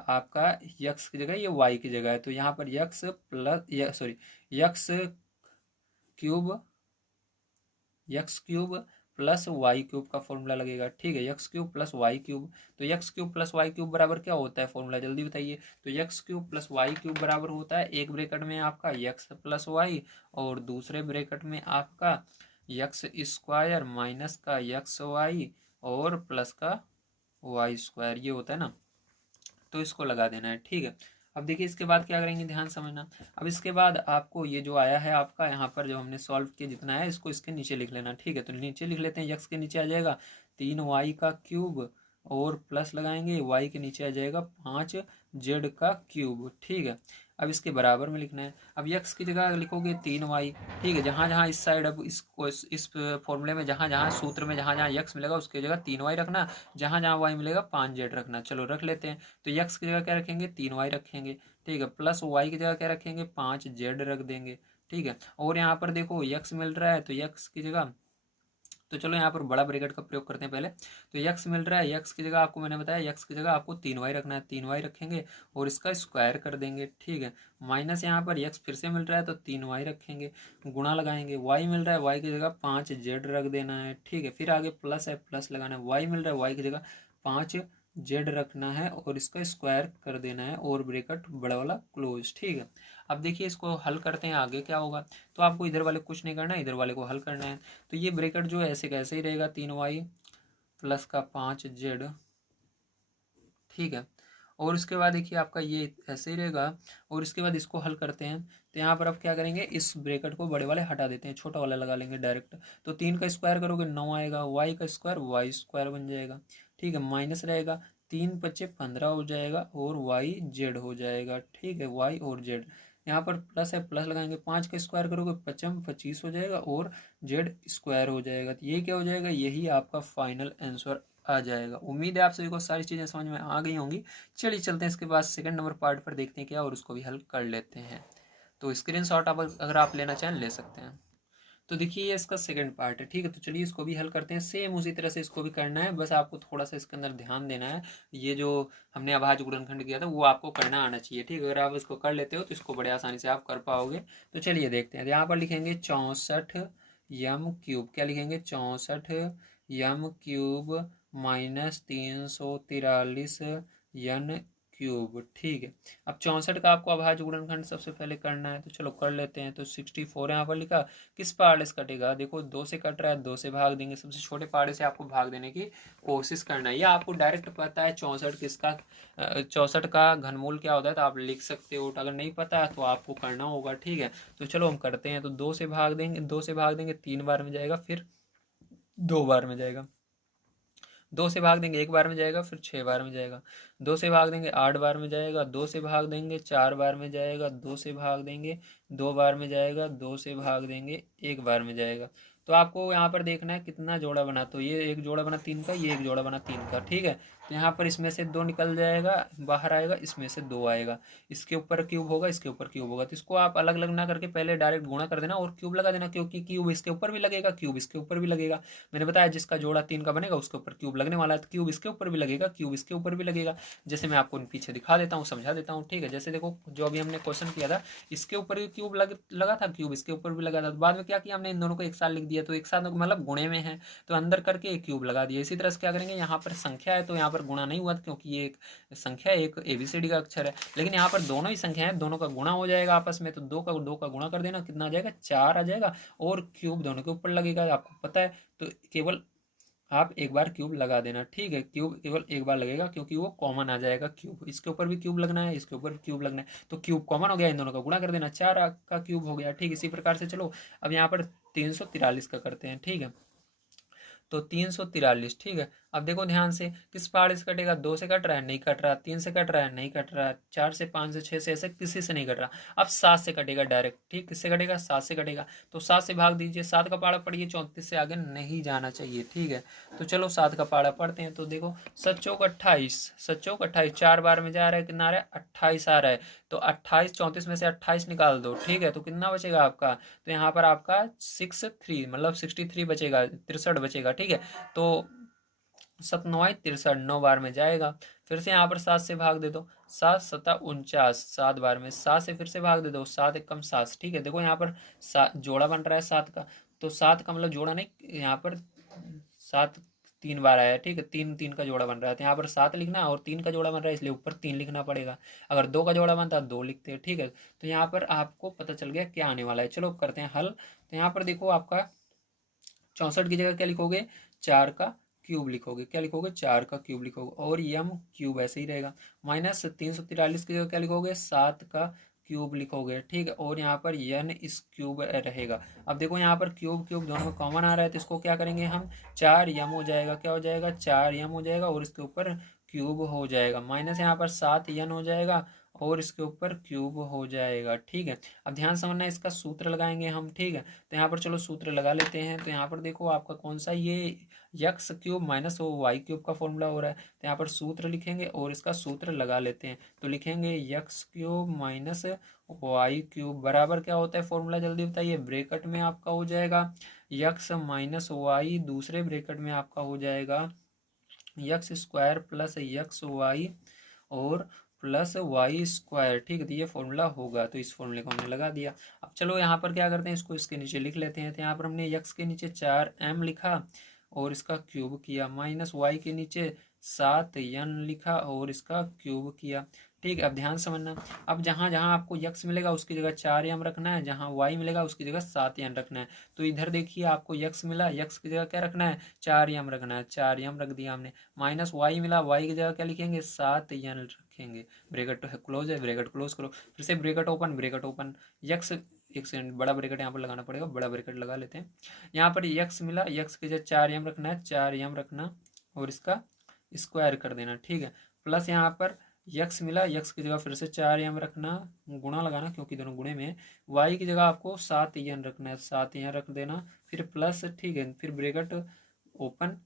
आपका यक्स की जगह ये वाई की जगह है, तो यहाँ पर x plus sorry x cube x cube plus Y cube का फॉर्मूला लगेगा, ठीक है। X cube plus Y cube, तो x cube plus Y cube बराबर क्या होता है, फॉर्मूला जल्दी बताइए। तो x cube plus Y cube बराबर होता है, एक ब्रैकेट में आपका यक्स प्लस वाई, और दूसरे ब्रैकेट में आपका यक्स स्क्वायर माइनस का यक्स वाई, और प्लस का वाई स्क्वायर, ये होता है ना। तो इसको लगा देना है, ठीक है। अब देखिए इसके बाद क्या करेंगे, ध्यान समझना। अब इसके बाद आपको ये जो आया है आपका यहाँ पर, जो हमने सॉल्व किया जितना है, इसको इसके नीचे लिख लेना, ठीक है। तो नीचे लिख लेते हैं, यक्स के नीचे आ जाएगा 3 वाई का क्यूब, और प्लस लगाएंगे, वाई के नीचे आ जाएगा 5 जेड का क्यूब, ठीक है। अब इसके बराबर में लिखना है। अब यक्स की जगह लिखोगे 3 वाई, ठीक है। जहाँ जहाँ इस साइड, अब इसको इस फॉर्मूले में जहाँ जहाँ सूत्र में जहाँ जहाँ यक्स मिलेगा उसकी जगह 3 वाई रखना, जहाँ जहाँ वाई मिलेगा 5 जेड रखना। चलो रख लेते हैं। तो यक्स की जगह क्या रखेंगे, 3 वाई रखेंगे, ठीक है। प्लस वाई की जगह क्या रखेंगे, 5 जेड रख देंगे, ठीक है। और यहाँ पर देखो यक्स मिल रहा है, तो यक्स की जगह, तो चलो यहाँ पर बड़ा ब्रैकेट का प्रयोग करते हैं पहले। तो यक्स मिल रहा है, यक्स की जगह आपको मैंने बताया, यक्स की जगह आपको 3 वाई रखना है, 3 वाई रखेंगे, और इसका स्क्वायर कर देंगे, ठीक है। माइनस यहाँ पर यक्स फिर से मिल रहा है, तो 3 वाई रखेंगे, गुणा लगाएंगे। वाई मिल रहा है, वाई की जगह 5 जेड रख देना है, ठीक है। फिर आगे प्लस है, प्लस लगाना है। वाई मिल रहा है, वाई की जगह 5 जेड रखना है, और इसका स्क्वायर कर देना है, और ब्रैकेट बड़ा वाला क्लोज, ठीक है। अब देखिए इसको हल करते हैं, आगे क्या होगा। तो आपको इधर वाले कुछ नहीं करना है, इधर वाले को हल करना है। तो ये ब्रैकेट जो है ऐसे कैसे ही रहेगा, 3 वाई प्लस का 5 जेड, ठीक है। और उसके बाद देखिए आपका ये ऐसे ही रहेगा, और इसके बाद इसको हल करते हैं। तो यहाँ पर आप क्या करेंगे, इस ब्रैकेट को बड़े वाले हटा देते हैं, छोटा वाला लगा लेंगे डायरेक्ट। तो 3 का स्क्वायर करोगे 9 आएगा, वाई का स्क्वायर वाई स्क्वायर बन जाएगा, ठीक है। माइनस रहेगा, 3 × 5 = 15 हो जाएगा, और वाई जेड हो जाएगा, ठीक है। वाई और जेड, यहाँ पर प्लस है, प्लस लगाएंगे। 5 का स्क्वायर करोगे 25 हो जाएगा, और जेड स्क्वायर हो जाएगा। तो ये क्या हो जाएगा, यही आपका फाइनल आंसर आ जाएगा। उम्मीद है आप सभी को सारी चीज़ें समझ में आ गई होंगी। चलिए चलते हैं इसके बाद सेकंड नंबर पार्ट पर, देखते हैं क्या, और उसको भी हल कर लेते हैं। तो स्क्रीनशॉट आप अगर आप लेना चाहें ले सकते हैं। तो देखिए ये इसका सेकंड पार्ट है, ठीक है। तो चलिए इसको भी हल करते हैं, सेम उसी तरह से इसको भी करना है, बस आपको थोड़ा सा इसके अंदर ध्यान देना है। ये जो हमने अभाज्य गुणनखंड किया था वो आपको करना आना चाहिए, ठीक है। अगर आप इसको कर लेते हो तो इसको बड़े आसानी से आप कर पाओगे। तो चलिए देखते हैं, यहाँ पर लिखेंगे 64 m³ क्या लिखेंगे, 64 m³ माइनस 343 n³, ठीक है। अब 64 का आपको अभाज्य गुणनखंड सबसे पहले करना है, तो चलो कर लेते हैं। तो 64 यहाँ पर लिखा, किस पहाड़े से कटेगा, देखो 2 से कट रहा है, 2 से भाग देंगे, सबसे छोटे पहाड़े से आपको भाग देने की कोशिश करना है। या आपको डायरेक्ट पता है 64 किसका 64 का घनमूल क्या होता है तो आप लिख सकते हो, अगर नहीं पता है तो आपको करना होगा, ठीक है। तो चलो हम करते हैं। तो 2 से भाग देंगे, 2 से भाग देंगे 3 बार में जाएगा, फिर 2 बार में जाएगा, 2 से भाग देंगे 1 बार में जाएगा, फिर 6 बार में जाएगा, 2 से भाग देंगे 8 बार में जाएगा, 2 से भाग देंगे 4 बार में जाएगा, 2 से भाग देंगे 2 बार में जाएगा, 2 से भाग देंगे 1 बार में जाएगा। तो आपको यहाँ पर देखना है कितना जोड़ा बना, तो ये एक जोड़ा बना 3 का, ये एक जोड़ा बना 3 का, ठीक है। तो यहाँ पर इसमें से 2 निकल जाएगा, बाहर आएगा, इसमें से 2 आएगा, इसके ऊपर क्यूब होगा, इसके ऊपर क्यूब होगा। तो इसको आप अलग अलग ना करके पहले डायरेक्ट गुणा कर देना और क्यूब लगा देना, क्योंकि क्यूब इसके ऊपर भी लगेगा, क्यूब इसके ऊपर भी लगेगा। मैंने बताया जिसका जोड़ा 3 का बनेगा उसके ऊपर क्यूब लगने वाला है, तो क्यूब इसके ऊपर भी लगेगा, क्यूब इसके ऊपर भी लगेगा। जैसे मैं आपको पीछे दिखा देता हूँ, समझा देता हूँ, ठीक है। जैसे देखो जो अभी हमने क्वेश्चन किया था, इसके ऊपर भी क्यूब लगा था, क्यूब इसके ऊपर भी लगा था। तो बाद में क्या किया हमने, इन दोनों को एक साथ लिख दिया, तो एक साथ मतलब गुणे में है तो अंदर करके एक क्यूब लगा दिया। इसी तरह से क्या करेंगे, यहाँ पर संख्या है तो यहाँ पर गुणा नहीं हुआ क्योंकि ये एक संख्या है, एक ABCD का अक्षर है, लेकिन यहाँ पर दोनों ही संख्या है, दोनों का गुणा हो जाएगा आपस में। तो 2 का गुणा कर देना, कितना आ जाएगा, 4 आ जाएगा, और क्यूब दोनों के ऊपर लगेगा, आपको पता है। तो केवल आप एक बार क्यूब लगा देना, ठीक है। क्यूब केवल एक बार लगेगा क्योंकि वो कॉमन आ जाएगा क्यूब, इसके ऊपर भी क्यूब लगना है, इसके ऊपर भी क्यूब लगना है, तो क्यूब कॉमन हो गया, इन दोनों का गुणा कर देना, 4 का क्यूब हो गया, ठीक। इसी प्रकार से चलो अब यहाँ पर 343 का करते हैं, ठीक है। तो 343, ठीक है। अब देखो ध्यान से, किस पहाड़े से कटेगा, 2 से कट रहा है, नहीं कट रहा, 3 से कट रहा है, नहीं कट रहा, 4 से, 5 से, 6 से, ऐसे किसी से नहीं कट रहा। अब 7 से कटेगा डायरेक्ट, ठीक, किससे कटेगा, 7 से कटेगा। तो 7 से भाग दीजिए, 7 का पहाड़ा पढ़िए, 34 से आगे नहीं जाना चाहिए, ठीक है। तो चलो 7 का पहाड़ा पढ़ते हैं। तो देखो 7 चौक 28, 7 चौक 28, 4 बार में जा रहा है, कितना आ रहा है, 28 आ रहा है। तो 28, 34 में से 28 निकाल दो, ठीक है। तो कितना बचेगा आपका, तो यहाँ पर आपका 63 मतलब 63 बचेगा, 63 बचेगा, ठीक है। तो 7 9 63, 9 बार में जाएगा। फिर से यहाँ पर 7 से भाग दे दो, 7 7 49, 7 बार में, 7 से फिर से भाग दे दो, 7 एकम 7, ठीक है। देखो यहाँ पर जोड़ा बन रहा है 7 का, तो 7 का मतलब जोड़ा नहीं, यहाँ पर 7 3 बार आया है, ठीक है, 3 3 का जोड़ा बन रहा है, तो यहाँ पर 7 लिखना है, और 3 का जोड़ा बन रहा है इसलिए ऊपर 3 लिखना पड़ेगा। अगर 2 का जोड़ा बनता है 2 लिखते हैं, ठीक है। तो यहाँ पर आपको पता चल गया क्या आने वाला है। चलो करते हैं हल। तो यहाँ पर देखो आपका 64 की जगह क्या लिखोगे, 4 का क्यूब लिखोगे, क्या लिखोगे, 4 का क्यूब लिखोगे, और यम क्यूब ऐसे ही रहेगा। माइनस 343 की जगह क्या लिखोगे, 7 का क्यूब लिखोगे, ठीक है, और यहाँ पर यन इस क्यूब रहेगा। अब देखो यहाँ पर क्यूब क्यूब दोनों में कॉमन आ रहा है, तो इसको क्या करेंगे हम, 4 यम हो जाएगा, क्या हो जाएगा, 4 यम हो जाएगा, और इसके ऊपर क्यूब हो जाएगा, माइनस यहाँ पर 7 यन हो जाएगा, और इसके ऊपर क्यूब हो जाएगा, ठीक है। अब ध्यान समझना, इसका सूत्र लगाएंगे हम, ठीक है। तो यहाँ पर चलो सूत्र लगा लेते हैं। तो यहाँ पर देखो आपका कौन सा, ये यक्स क्यूब माइनस वो वाई क्यूब का फॉर्मूला हो रहा है, तो यहाँ पर सूत्र लिखेंगे और इसका सूत्र लगा लेते हैं। तो लिखेंगे x cube minus Y cube बराबर क्या होता है फॉर्मूला, जल्दी बताइए, ब्रेकेट में आपका हो जाएगा यक्स माइनस वाई, दूसरे ब्रेकेट में आपका हो जाएगा x square plus x y और प्लस वाई स्क्वायर, ठीक है। तो ये फॉर्मूला होगा, तो इस फॉर्मूले को हमने लगा दिया। अब चलो यहाँ पर क्या करते हैं, इसको इसके नीचे लिख लेते हैं। तो यहाँ पर हमने यक्स के नीचे 4m लिखा और इसका क्यूब किया, माइनस वाई के नीचे 7n लिखा और इसका क्यूब किया, ठीक है। अब ध्यान समझना, अब जहाँ जहाँ आपको यक्स मिलेगा उसकी जगह 4m रखना है, जहाँ वाई मिलेगा उसकी जगह 7n रखना है। तो इधर देखिए आपको यक्स मिला, यक्स की जगह क्या रखना है, 4m रखना है, 4m रख दिया हमने। माइनस वाई मिला, वाई की जगह क्या लिखेंगे, 7n रखेंगे। ब्रेकेट क्लोज है, ब्रेकेट क्लोज करो, फिर से bracket open, bracket open, x, एक सेकंड, बड़ा ब्रेकेट यहाँ पर लगाना पड़ेगा, बड़ा ब्रेकेट लगा लेते हैं। यहाँ पर यक्स मिला, यक्स की जगह 4m रखना है, 4m रखना और इसका स्क्वायर कर देना, ठीक है। प्लस यहाँ पर यक्स मिला, यक्स की जगह फिर से 4m रखना, गुणा लगाना क्योंकि दोनों गुणे में है। वाई की जगह आपको 7n रखना है, 7n रख देना, फिर प्लस, ठीक है, फिर ब्रेकेट ओपन,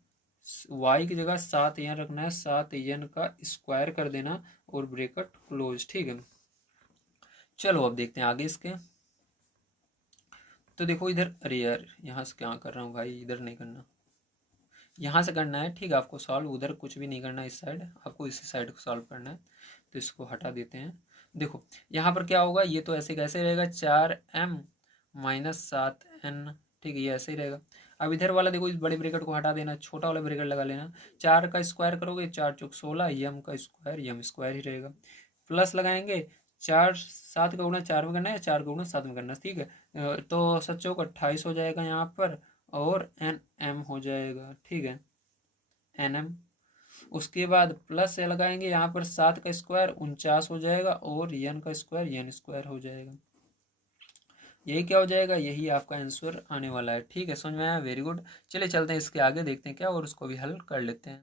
वाई की जगह 7n रखना है, 7n का स्क्वायर कर देना और ब्रेकेट क्लोज, ठीक है। चलो अब देखते हैं आगे इसके। तो देखो इधर, अरे यार यहाँ से क्या कर रहा हूँ भाई, इधर नहीं करना, यहाँ से करना है, ठीक है आपको सॉल्व। उधर कुछ भी नहीं करना, इस साइड आपको इसी साइड को सॉल्व करना है। तो इसको हटा देते हैं। देखो यहाँ पर क्या होगा, ये तो ऐसे कैसे रहेगा, 4m-7n, ठीक है ये ऐसे ही रहेगा। अब इधर वाला देखो, इस बड़े ब्रैकेट को हटा देना, छोटा वाला ब्रैकेट लगा लेना। 4 का स्क्वायर करोगे 4 चौक 16, यम का स्क्वायर यम स्क्वायर ही रहेगा। प्लस लगाएंगे, 4 7 का गुणा 4 में करना है, 4 का गुणा 7 में करना है, ठीक है। तो 7 चौक 28 हो जाएगा यहाँ पर, और एन एम हो जाएगा, ठीक है, एन एम। उसके बाद प्लस से लगाएंगे, यहाँ पर 7 का स्क्वायर 49 हो जाएगा, और यन का स्क्वायर यन स्क्वायर हो जाएगा। यही क्या हो जाएगा, यही आपका आंसर आने वाला है, ठीक है। समझ में आया, वेरी गुड। चलिए चलते हैं इसके आगे, देखते हैं क्या, और उसको भी हल कर लेते हैं।